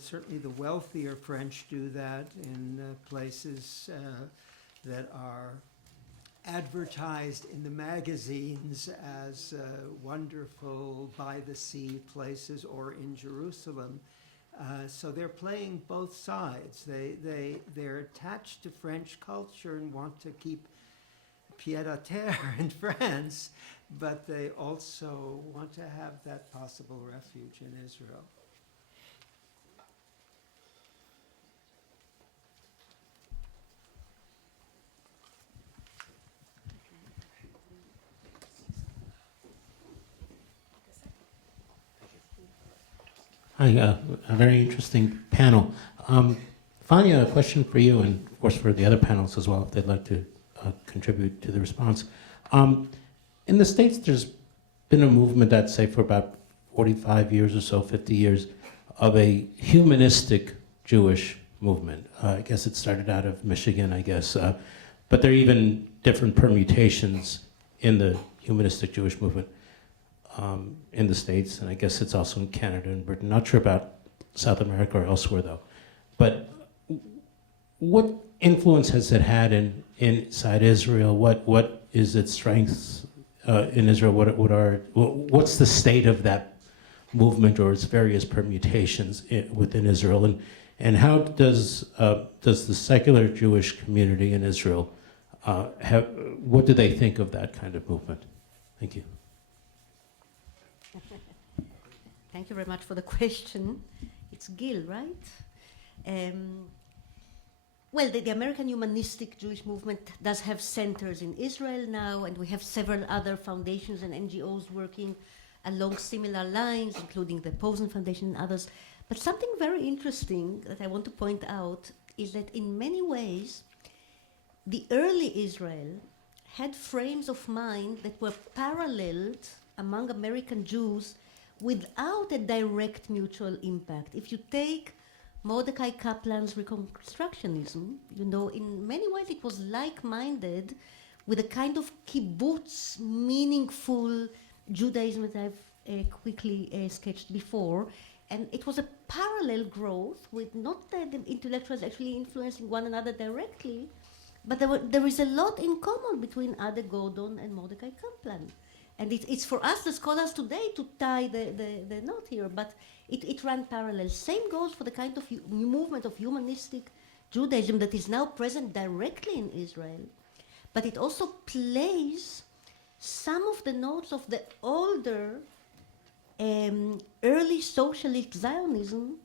Certainly the wealthier French do that in places that are advertised in the magazines as wonderful by-the-sea places, or in Jerusalem. So they're playing both sides. They're attached to French culture and want to keep pied-à-terre in France, but they also want to have that possible refuge in Israel. Hi, a very interesting panel. Fania, a question for you, and of course for the other panels as well, if they'd like to contribute to the response. In the States, there's been a movement, I'd say, for about 45 years or so, 50 years, of a humanistic Jewish movement. I guess it started out of Michigan, I guess. But there are even different permutations in the humanistic Jewish movement. In the States, and I guess it's also in Canada and Britain. Not sure about South America or elsewhere, though. But what influence has it had inside Israel? What is its strengths in Israel? What's the state of that movement or its various permutations within Israel? And how does the secular Jewish community in Israel what do they think of that kind of movement? Thank you. Thank you very much for the question. It's Gil, right? Well, the American humanistic Jewish movement does have centers in Israel now, and we have several other foundations and NGOs working along similar lines, including the Posen Foundation and others. But something very interesting that I want to point out is that in many ways, the early Israel had frames of mind that were paralleled among American Jews without a direct mutual impact. If you take Mordecai Kaplan's Reconstructionism, you know, in many ways it was like-minded with a kind of kibbutz, meaningful Judaism that I've quickly sketched before. And it was a parallel growth with not the intellectuals actually influencing one another directly, but there is a lot in common between Ade Gordon and Mordecai Kaplan. And it's for us, the scholars today, to tie the knot here, but it ran parallel. Same goes for the kind of movement of humanistic Judaism that is now present directly in Israel, but it also plays some of the notes of the older early socialist Zionism,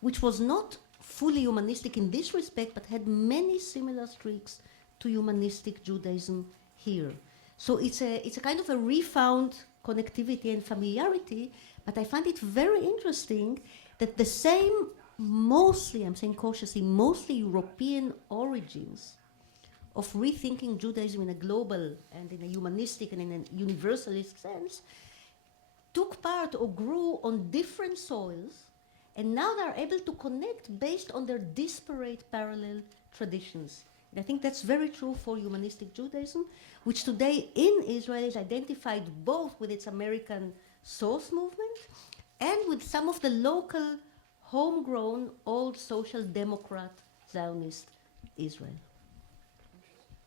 which was not fully humanistic in this respect, but had many similar streaks to humanistic Judaism here. So it's a kind of a refound connectivity and familiarity, but I find it very interesting that the same mostly, I'm saying cautiously, mostly European origins of rethinking Judaism in a global and in a humanistic and in a universalist sense took part or grew on different soils, and now they're able to connect based on their disparate parallel traditions. And I think that's very true for humanistic Judaism, which today in Israel is identified both with its American source movement and with some of the local, homegrown, old social democrat Zionist Israel.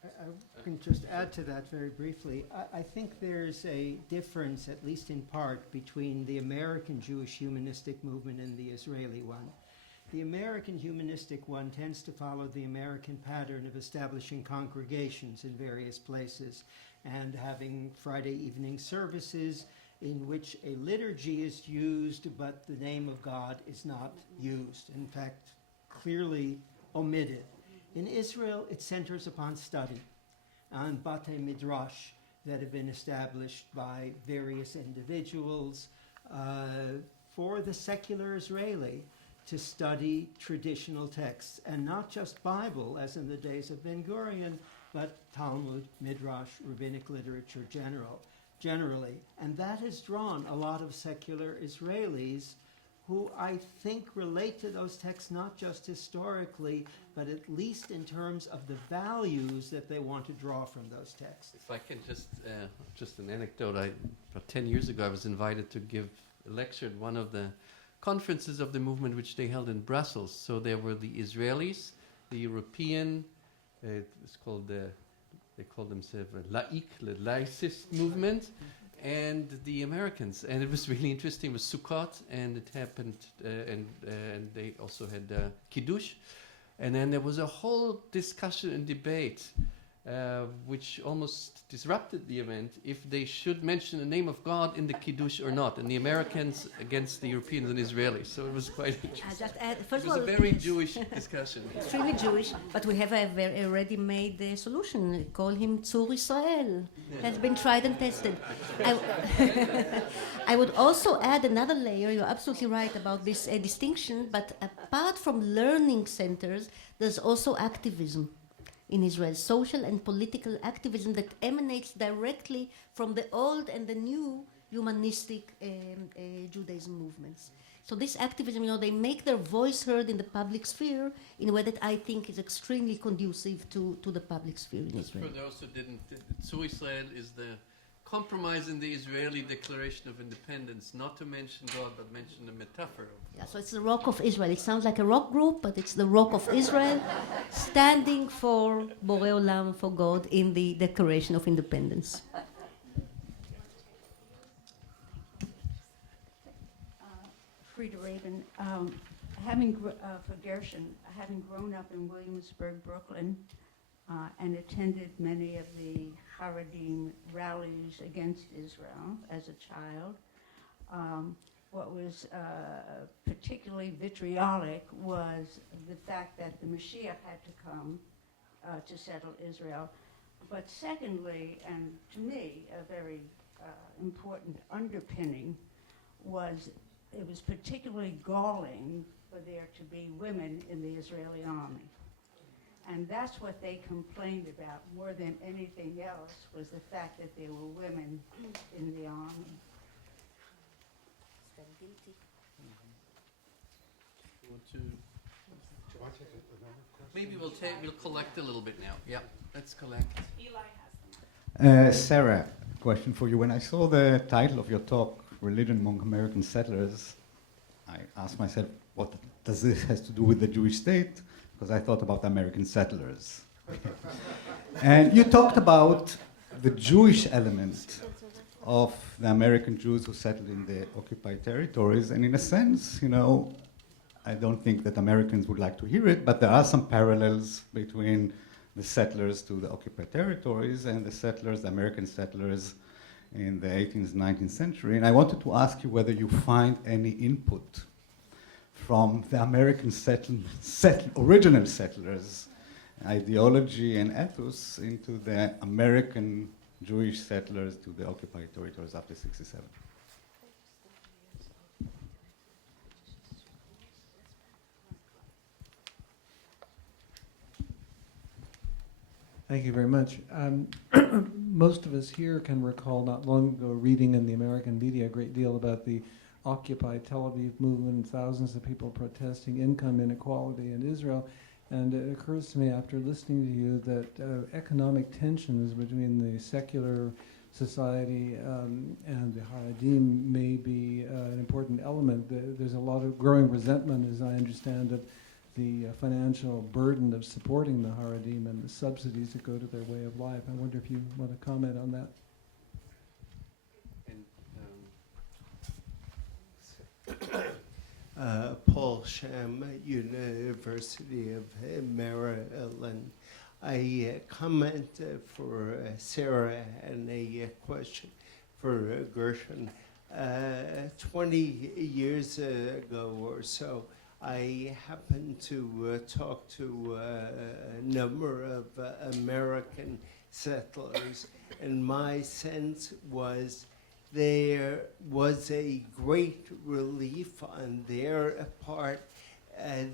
I can just add to that very briefly. I think there's a difference, at least in part, between the American Jewish humanistic movement and the Israeli one. The American humanistic one tends to follow the American pattern of establishing congregations in various places and having Friday evening services in which a liturgy is used, but the name of God is not used. In fact, clearly omitted. In Israel, it centers upon study, on Batei Midrash that have been established by various individuals for the secular Israeli to study traditional texts, and not just Bible, as in the days of Ben Gurion, but Talmud, Midrash, rabbinic literature generally. And that has drawn a lot of secular Israelis who I think relate to those texts not just historically, but at least in terms of the values that they want to draw from those texts. If I can just an anecdote, about 10 years ago I was invited to give a lecture at one of the conferences of the movement which they held in Brussels. So there were the Israelis, the European, it's called they call themselves the laicist movement, and the Americans. And it was really interesting. It was Sukkot, and it happened, and they also had Kiddush. And then there was a whole discussion and debate which almost disrupted the event, if they should mention the name of God in the Kiddush or not, and the Americans against the Europeans and Israelis. So it was quite interesting. First It was a very Jewish discussion. Extremely Jewish, but we have a ready-made solution. Call him Tzur Israel. Has been tried and tested. I would also add another layer. You're absolutely right about this distinction, but apart from learning centers, there's also activism in Israel, social and political activism that emanates directly from the old and the new humanistic Judaism movements. So this activism, they make their voice heard in the public sphere in a way that I think is extremely conducive to the public sphere in Israel. They also didn't. Tzur Israel is the compromise in the Israeli Declaration of Independence, not to mention God, but mention the metaphor. Yeah, so it's the Rock of Israel. It sounds like a rock group, but it's the Rock of Israel, standing for Borei Olam, for God, in the Declaration of Independence. Frida Rabin. for Gershon, having grown up in Williamsburg, Brooklyn, and attended many of the Haredim rallies against Israel as a child, what was particularly vitriolic was the fact that the Mashiach had to come to settle Israel. But secondly, and to me, a very important underpinning was it was particularly galling for there to be women in the Israeli army. And that's what they complained about more than anything else, was the fact that there were women in the army. Maybe we'll collect a little bit now. Yeah, let's collect. Sarah, question for you. When I saw the title of your talk, Religion Among American Settlers, I asked myself, what does this have to do with the Jewish state? Because I thought about American settlers. And you talked about the Jewish element of the American Jews who settled in the occupied territories, and in a sense, you know, I don't think that Americans would like to hear it, but there are some parallels between the settlers to the occupied territories and the settlers, the American settlers in the 18th, 19th century. And I wanted to ask you whether you find any input from the American original settlers' ideology and ethos into the American Jewish settlers to the occupied territories after 1967. Thank you very much. Most of us here can recall not long ago reading in the American media a great deal about the Occupy Tel Aviv movement and thousands of people protesting income inequality in Israel. And it occurs to me after listening to you that economic tensions between the secular society and the Haredim may be an important element. There's a lot of growing resentment, as I understand it, the financial burden of supporting the Haredim and the subsidies that go to their way of life. I wonder if you want to comment on that. Paul Sham, University of Maryland. I comment for Sarah and a question for Gershon. 20 years ago or so, I happened to talk to a number of American settlers, and my sense was there was a great relief on their part.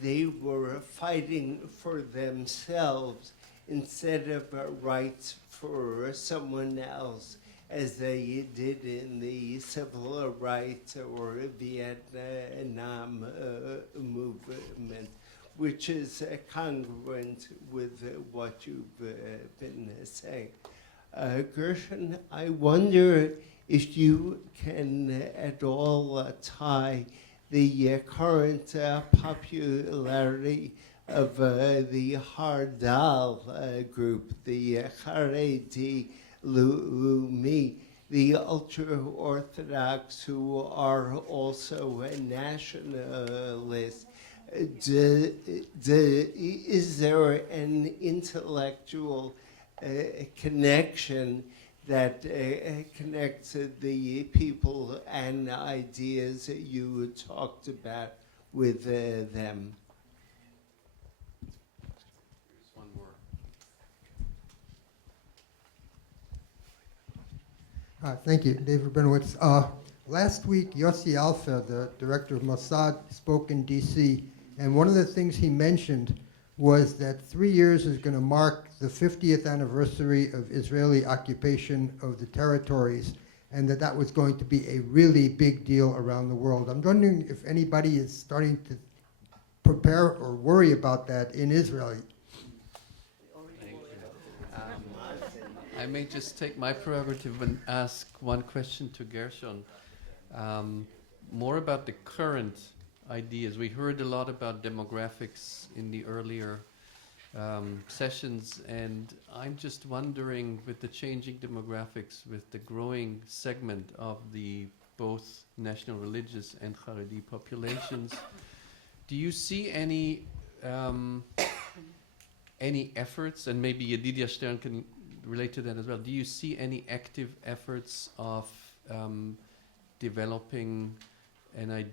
They were fighting for themselves instead of rights for someone else, as they did in the civil rights or Vietnam movement, which is congruent with what you've been saying. Gershon, I wonder if you can at all tie the current popularity of the Hardal group, the Haredi Leumi, the ultra-Orthodox who are also nationalists. Is there an intellectual connection that connects the people and ideas that you talked about with them? Here's one more. Thank you, David Benowitz. Last week, Yossi Alfer, the director of Mossad, spoke in D.C., and one of the things he mentioned was that 3 years is going to mark the 50th anniversary of Israeli occupation of the territories, and that was going to be a really big deal around the world. I'm wondering if anybody is starting to prepare or worry about that in Israel. I may just take my prerogative and ask one question to Gershon. More about the current ideas. We heard a lot about demographics in the earlier sessions, and I'm just wondering, with the changing demographics, with the growing segment of the both national religious and Haredi populations, do you see any efforts, and maybe Yedidia Stern can relate to that as well, do you see any active efforts of developing an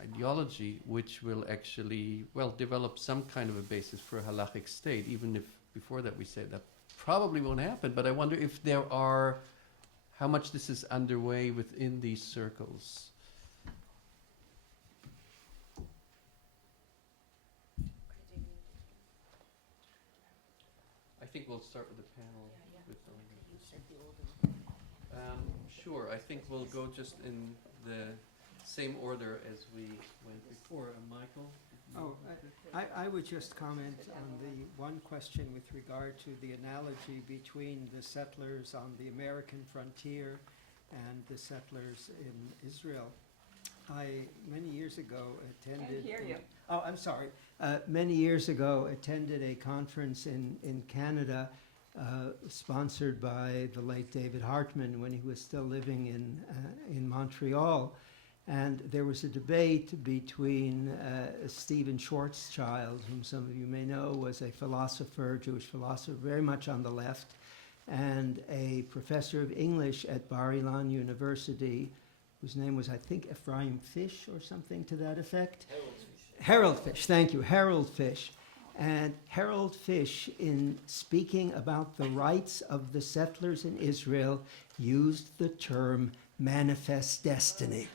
ideology which will actually, well, develop some kind of a basis for a halachic state, even if before that we said that probably won't happen, but I wonder if there are, how much this is underway within these circles. I think we'll start with the panel. Sure, I think we'll go just in the same order as we went before. Michael? I would just comment on the one question with regard to the analogy between the settlers on the American frontier and the settlers in Israel. I, many years ago, attended... Can't hear you. Oh, I'm sorry. Many years ago, attended a conference in Canada sponsored by the late David Hartman when he was still living in Montreal. And there was a debate between Stephen Schwarzschild, whom some of you may know, was a philosopher, Jewish philosopher, very much on the left, and a professor of English at Bar-Ilan University, whose name was, I think, Ephraim Fish or something to that effect. Harold Fish, thank you, Harold Fish. And Harold Fish, in speaking about the rights of the settlers in Israel, used the term manifest destiny.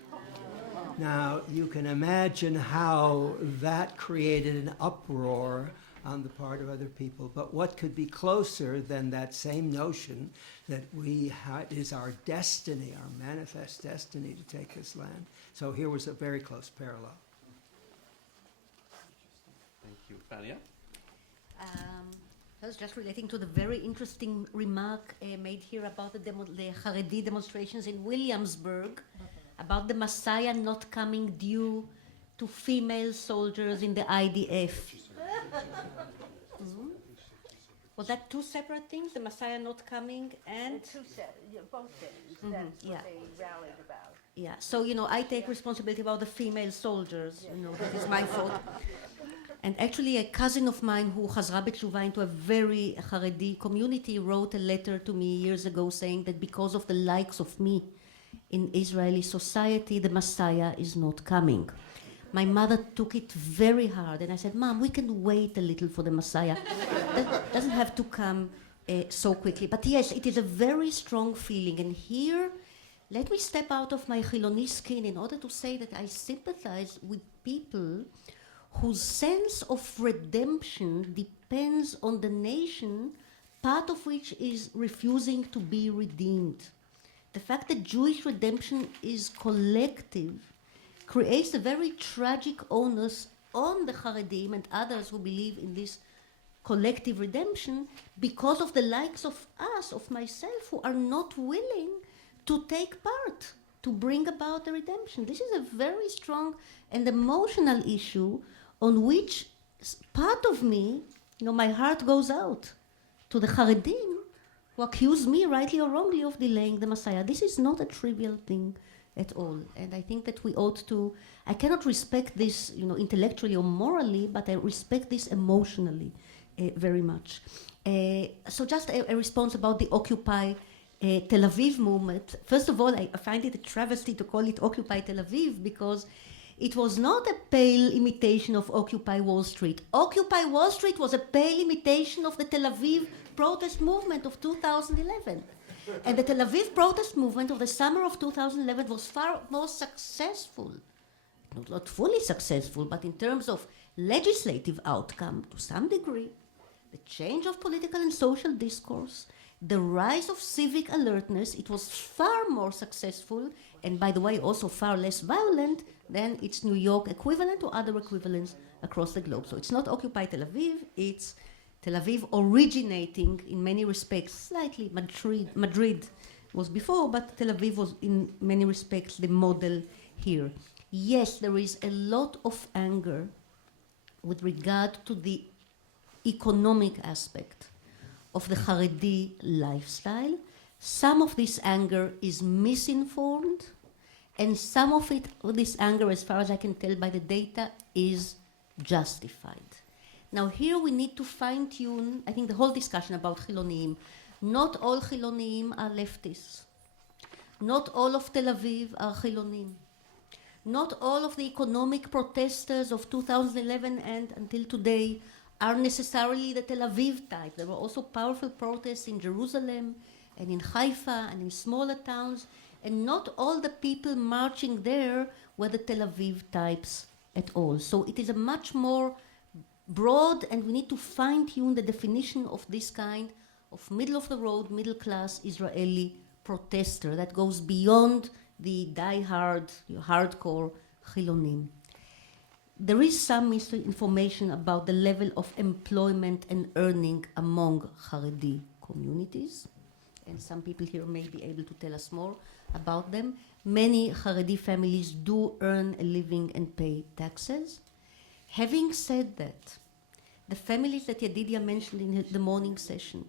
Now, you can imagine how that created an uproar on the part of other people, but what could be closer than that same notion that it is our destiny, our manifest destiny to take this land? So here was a very close parallel. Thank you. Fania? I was just relating to the very interesting remark made here about the Haredi demonstrations in Williamsburg, about the Messiah not coming due to female soldiers in the IDF. Was that two separate things? The Messiah not coming and... Both things. That's what they rallied about. Yeah, so, I take responsibility about the female soldiers. That is my fault. And actually, a cousin of mine who chazra b'tshuva into a very Haredi community wrote a letter to me years ago saying that because of the likes of me in Israeli society, the Messiah is not coming. My mother took it very hard, and I said, Mom, we can wait a little for the Messiah. That doesn't have to come so quickly. But yes, it is a very strong feeling. And here, let me step out of my Chiloni skin in order to say that I sympathize with people whose sense of redemption depends on the nation, part of which is refusing to be redeemed. The fact that Jewish redemption is collective creates a very tragic onus on the Haredim and others who believe in this collective redemption because of the likes of us, of myself, who are not willing to take part, to bring about the redemption. This is a very strong and emotional issue on which part of me, my heart goes out to the Haredim who accuse me, rightly or wrongly, of delaying the Messiah. This is not a trivial thing at all. And I think that we ought to, I cannot respect this, intellectually or morally, but I respect this emotionally very much. So just a response about the Occupy Tel Aviv movement. First of all, I find it a travesty to call it Occupy Tel Aviv because it was not a pale imitation of Occupy Wall Street. Occupy Wall Street was a pale imitation of the Tel Aviv protest movement of 2011. And the Tel Aviv protest movement of the summer of 2011 was far more successful. Not fully successful, but in terms of legislative outcome, to some degree, the change of political and social discourse, the rise of civic alertness, it was far more successful, and by the way, also far less violent than its New York equivalent or other equivalents across the globe. So it's not Occupy Tel Aviv, it's Tel Aviv originating in many respects, slightly Madrid was before, but Tel Aviv was in many respects the model here. Yes, there is a lot of anger with regard to the economic aspect of the Haredi lifestyle. Some of this anger is misinformed, And some of it, this anger, as far as I can tell by the data, is justified. Now here we need to fine-tune, I think, the whole discussion about Chilonim. Not all Chilonim are leftists. Not all of Tel Aviv are Chilonim. Not all of the economic protesters of 2011 and until today are necessarily the Tel Aviv type. There were also powerful protests in Jerusalem and in Haifa and in smaller towns, and not all the people marching there were the Tel Aviv types at all. So it is a much more broad, and we need to fine-tune the definition of this kind of middle-of-the-road, middle-class Israeli protester that goes beyond the die-hard, hardcore Chilonim. There is some information about the level of employment and earning among Haredi communities, and some people here may be able to tell us more about them. Many Haredi families do earn a living and pay taxes. Having said that, the families that Yedidia mentioned in the morning session,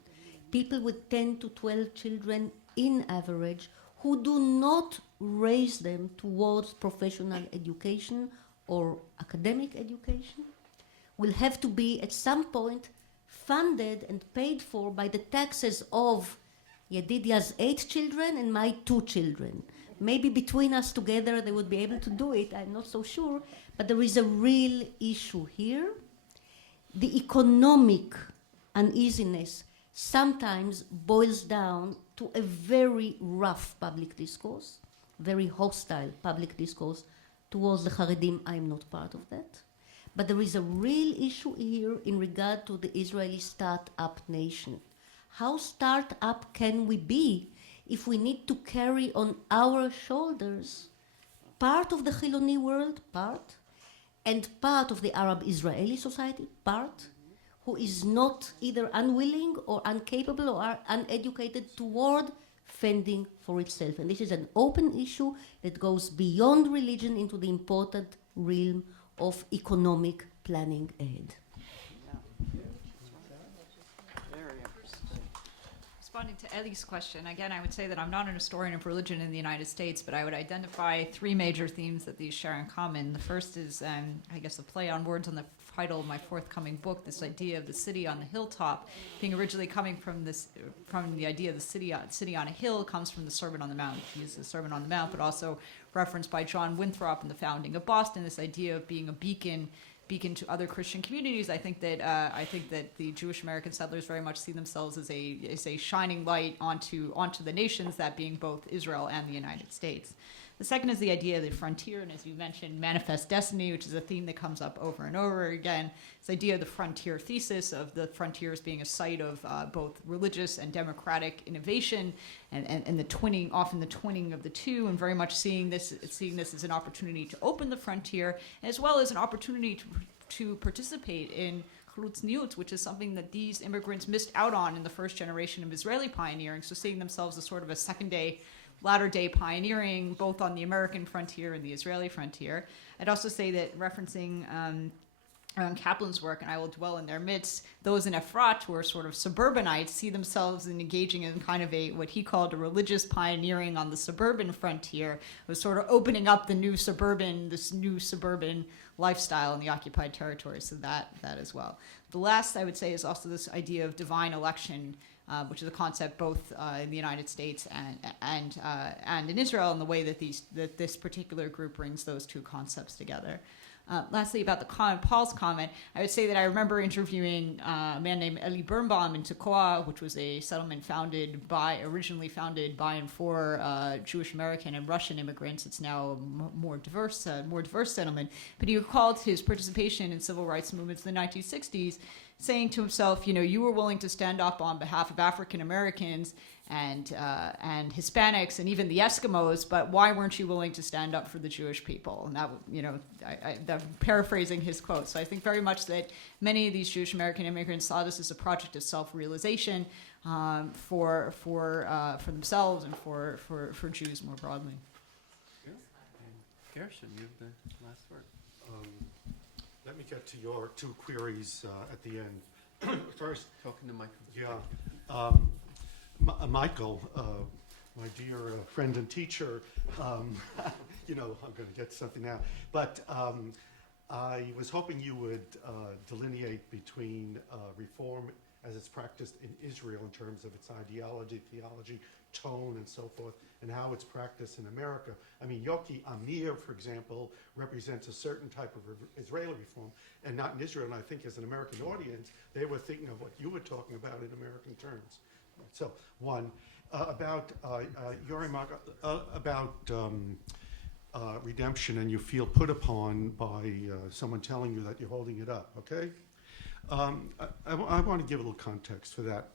people with 10 to 12 children in average, who do not raise them towards professional education or academic education, will have to be at some point funded and paid for by the taxes of Yedidia's 8 children and my 2 children. Maybe between us together they would be able to do it, I'm not so sure, but there is a real issue here. The economic uneasiness sometimes boils down to a very rough public discourse, very hostile public discourse towards the Haredim. I'm not part of that. But there is a real issue here in regard to the Israeli start-up nation. How start-up can we be if we need to carry on our shoulders part of the Chiloni world, and part of the Arab Israeli society, who is not either unwilling or incapable or uneducated toward fending for itself. And this is an open issue that goes beyond religion into the important realm of economic planning ahead. Responding to Eli's question, again, I would say that I'm not an historian of religion in the United States, but I would identify 3 major themes that these share in common. The first is, I guess, a play on words on the title of my forthcoming book, this idea of the city on the hilltop, being originally coming from the idea of the city on a hill, comes from the Sermon on the Mount. He uses the Sermon on the Mount, but also referenced by John Winthrop in the founding of Boston, this idea of being a beacon to other Christian communities. I think that the Jewish American settlers very much see themselves as a shining light onto the nations, that being both Israel and the United States. The second is the idea of the frontier, and as you mentioned, manifest destiny, which is a theme that comes up over and over again. This idea of the frontier thesis, of the frontiers being a site of both religious and democratic innovation, and the twinning, often the twinning of the two, and very much seeing this as an opportunity to open the frontier, as well as an opportunity to participate in Chlutzniut, which is something that these immigrants missed out on in the first generation of Israeli pioneering. So seeing themselves as sort of a latter-day pioneering, both on the American frontier and the Israeli frontier. I'd also say that, referencing Kaplan's work, and I will dwell in their midst, those in Efrat who are sort of suburbanites see themselves in engaging in kind of what he called a religious pioneering on the suburban frontier, was sort of opening up this new suburban lifestyle in the occupied territory. So that as well. The last I would say is also this idea of divine election, which is a concept both in the United States and in Israel, and the way that this particular group brings those two concepts together. Lastly, about Paul's comment, I would say that I remember interviewing a man named Eli Birnbaum in Tekoa, which was a settlement originally founded by and for Jewish American and Russian immigrants. It's now a more diverse settlement. But he recalled his participation in civil rights movements in the 1960s, saying to himself, you were willing to stand up on behalf of African Americans and Hispanics and even the Eskimos, but why weren't you willing to stand up for the Jewish people? And that, I'm paraphrasing his quote. So I think very much that many of these Jewish American immigrants saw this as a project of self-realization for themselves and for Jews more broadly. Gershon, you have the last word. Let me get to your 2 queries at the end. First, talking to Michael. Yeah, Michael, my dear friend and teacher, you know, I'm going to get something now. But I was hoping you would delineate between reform as it's practiced in Israel in terms of its ideology, theology, tone, and so forth, and how it's practiced in America. I mean, Yoki Amir, for example, represents a certain type of Israeli reform, and not in Israel. And I think as an American audience, they were thinking of what you were talking about in American terms. So, one, about your remark about redemption, and you feel put upon by someone telling you that you're holding it up, okay? I want to give a little context for that.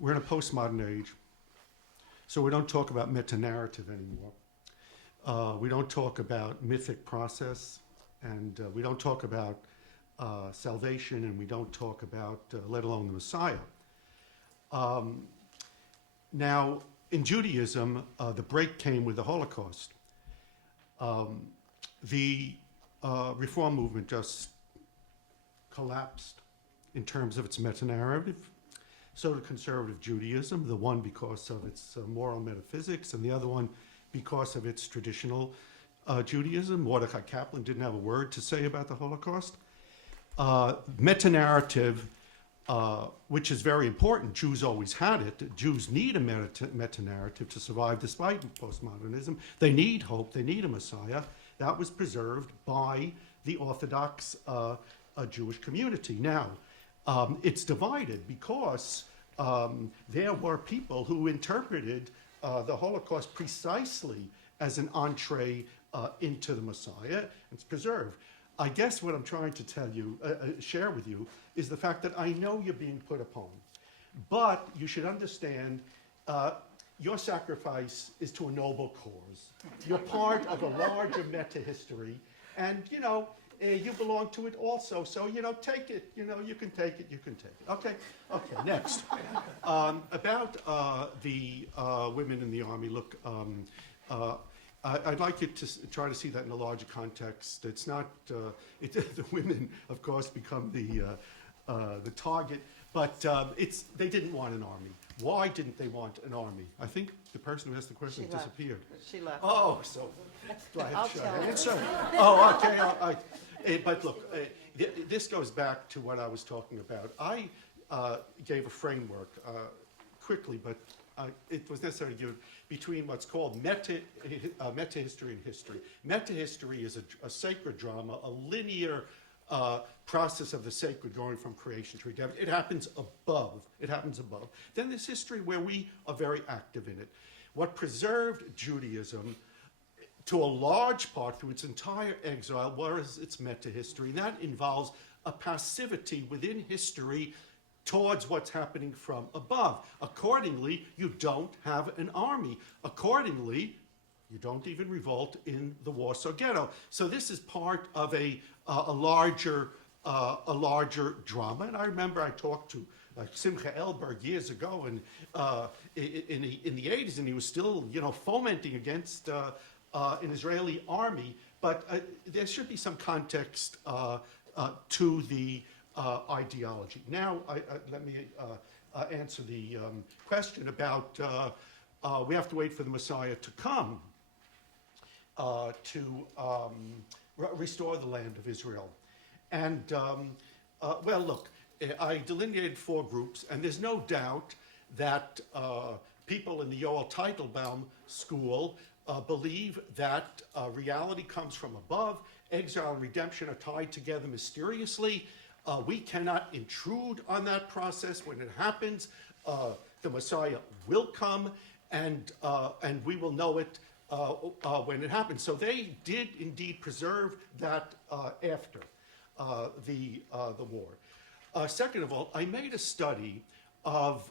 We're in a postmodern age, so we don't talk about meta-narrative anymore. We don't talk about mythic process, and we don't talk about salvation, and we don't talk about, let alone the Messiah. Now, in Judaism, the break came with the Holocaust. The Reform movement just collapsed in terms of its meta-narrative. So did conservative Judaism, the one because of its moral metaphysics, and the other one because of its traditional Judaism. Mordecai Kaplan didn't have a word to say about the Holocaust. Meta-narrative, which is very important. Jews always had it. Jews need a meta-narrative to survive despite postmodernism. They need hope. They need a Messiah. That was preserved by the Orthodox Jewish community. Now, it's divided because there were people who interpreted the Holocaust precisely as an entree into the Messiah. It's preserved. I guess what I'm trying to tell you, share with you, is the fact that I know you're being put upon. But you should understand your sacrifice is to a noble cause. You're part of a larger meta-history. And, you know, you belong to it also. So, you know, take it. You know, you can take it. You can take it. Okay? Okay, next. About the women in the Army. Look, I'd like you to try to see that in a larger context. It's not, the women, of course, become the target, but they didn't want an army. Why didn't they want an army? I think the person who asked the question disappeared. She left. Oh, so do I have to I'll answer? Oh, okay. But look, this goes back to what I was talking about. I gave a framework quickly, but it was necessary to give it between what's called meta-history and history. Meta-history is a sacred drama, a linear process of the sacred going from creation to redemption. It happens above. It happens above. Then there's history where we are very active in it. What preserved Judaism to a large part through its entire exile was its meta-history. And that involves a passivity within history towards what's happening from above. Accordingly, you don't have an army. Accordingly, you don't even revolt in the Warsaw Ghetto. So this is part of a larger drama. And I remember I talked to Simcha Elberg years ago, and in the 80s, and he was still, you know, fomenting against an Israeli army. But there should be some context to the ideology. Now, let me answer the question about we have to wait for the Messiah to come to restore the land of Israel. And, well, look, I delineated 4 groups, and there's no doubt that people in the Yoel Teitelbaum school believe that reality comes from above, exile and redemption are tied together mysteriously. We cannot intrude on that process. When it happens, the Messiah will come, and we will know it when it happens. So they did indeed preserve that after the war. Second of all, I made a study of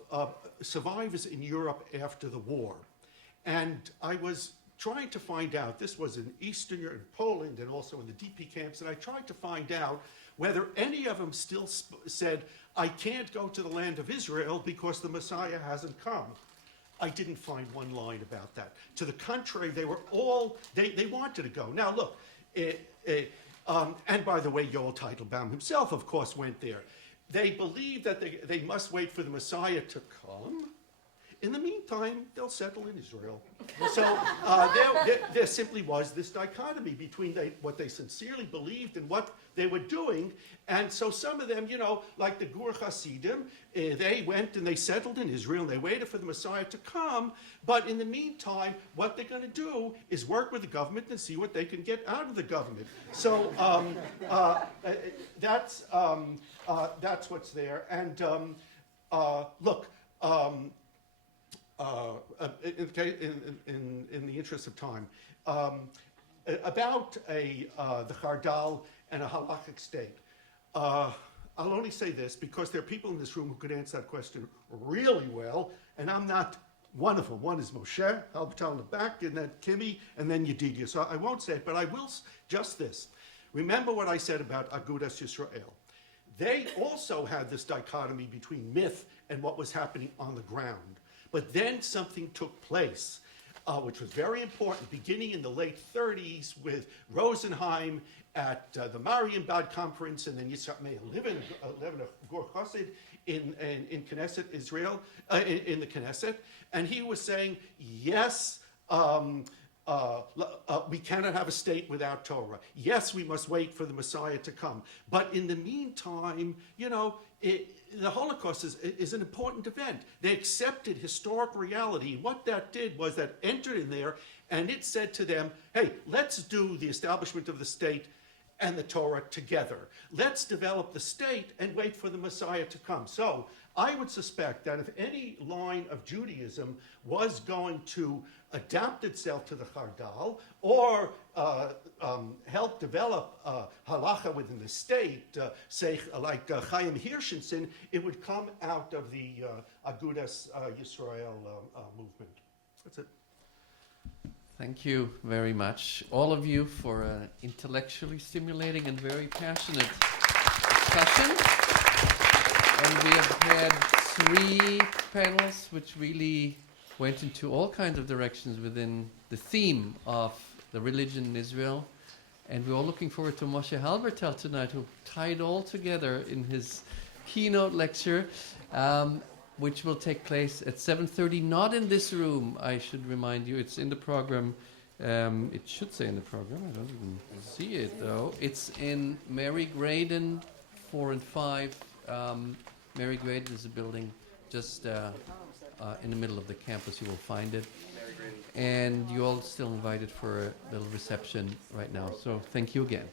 survivors in Europe after the war, and I was trying to find out, this was in Eastern Europe, in Poland, and also in the DP camps, and I tried to find out whether any of them still said, I can't go to the land of Israel because the Messiah hasn't come. I didn't find one line about that. To the contrary, they were all, they wanted to go. Now look, and by the way, Yoel Teitelbaum himself, of course, went there. They believed that they must wait for the Messiah to come In the meantime, they'll settle in Israel. So there simply was this dichotomy between what they sincerely believed and what they were doing. And so some of them, like the Gur Hasidim, they went and they settled in Israel and they waited for the Messiah to come. But in the meantime, what they're going to do is work with the government and see what they can get out of the government. So that's what's there. And look, in the interest of time, about the Chardal and a halachic state. I'll only say this because there are people in this room who could answer that question really well, and I'm not one of them. One is Moshe, Halbertal in the back, and then Kimi, and then Yedidia. So I won't say it, but I will just this. Remember what I said about Agudas Yisrael. They also had this dichotomy between myth and what was happening on the ground. But then something took place, which was very important, beginning in the late 30s with Rosenheim at the Marienbad conference, and then Yitzhak Meir Levin Gur Chassid in Knesset, Israel, in the Knesset. And he was saying, yes, we cannot have a state without Torah. Yes, we must wait for the Messiah to come. But in the meantime, the Holocaust is an important event. They accepted historic reality. What that did was that entered in there, and it said to them, hey, let's do the establishment of the state and the Torah together. Let's develop the state and wait for the Messiah to come. So I would suspect that if any line of Judaism was going to adapt itself to the Chardal or help develop halacha within the state, say like Chaim Hirshenson, it would come out of the Agudas Yisrael movement. That's it. Thank you very much, all of you, for an intellectually stimulating and very passionate discussion. And we have had 3 panels which really went into all kinds of directions within the theme of the religion in Israel. And we're all looking forward to Moshe Halbertal tonight, who tied all together in his keynote lecture, which will take place at 7:30, not in this room, I should remind you. It's in the program. It should say in the program. I don't even see it, though. It's in Mary Graydon 4 and 5. Mary Graydon is a building just in the middle of the campus. You will find it. And you're all still invited for a little reception right now. So thank you again.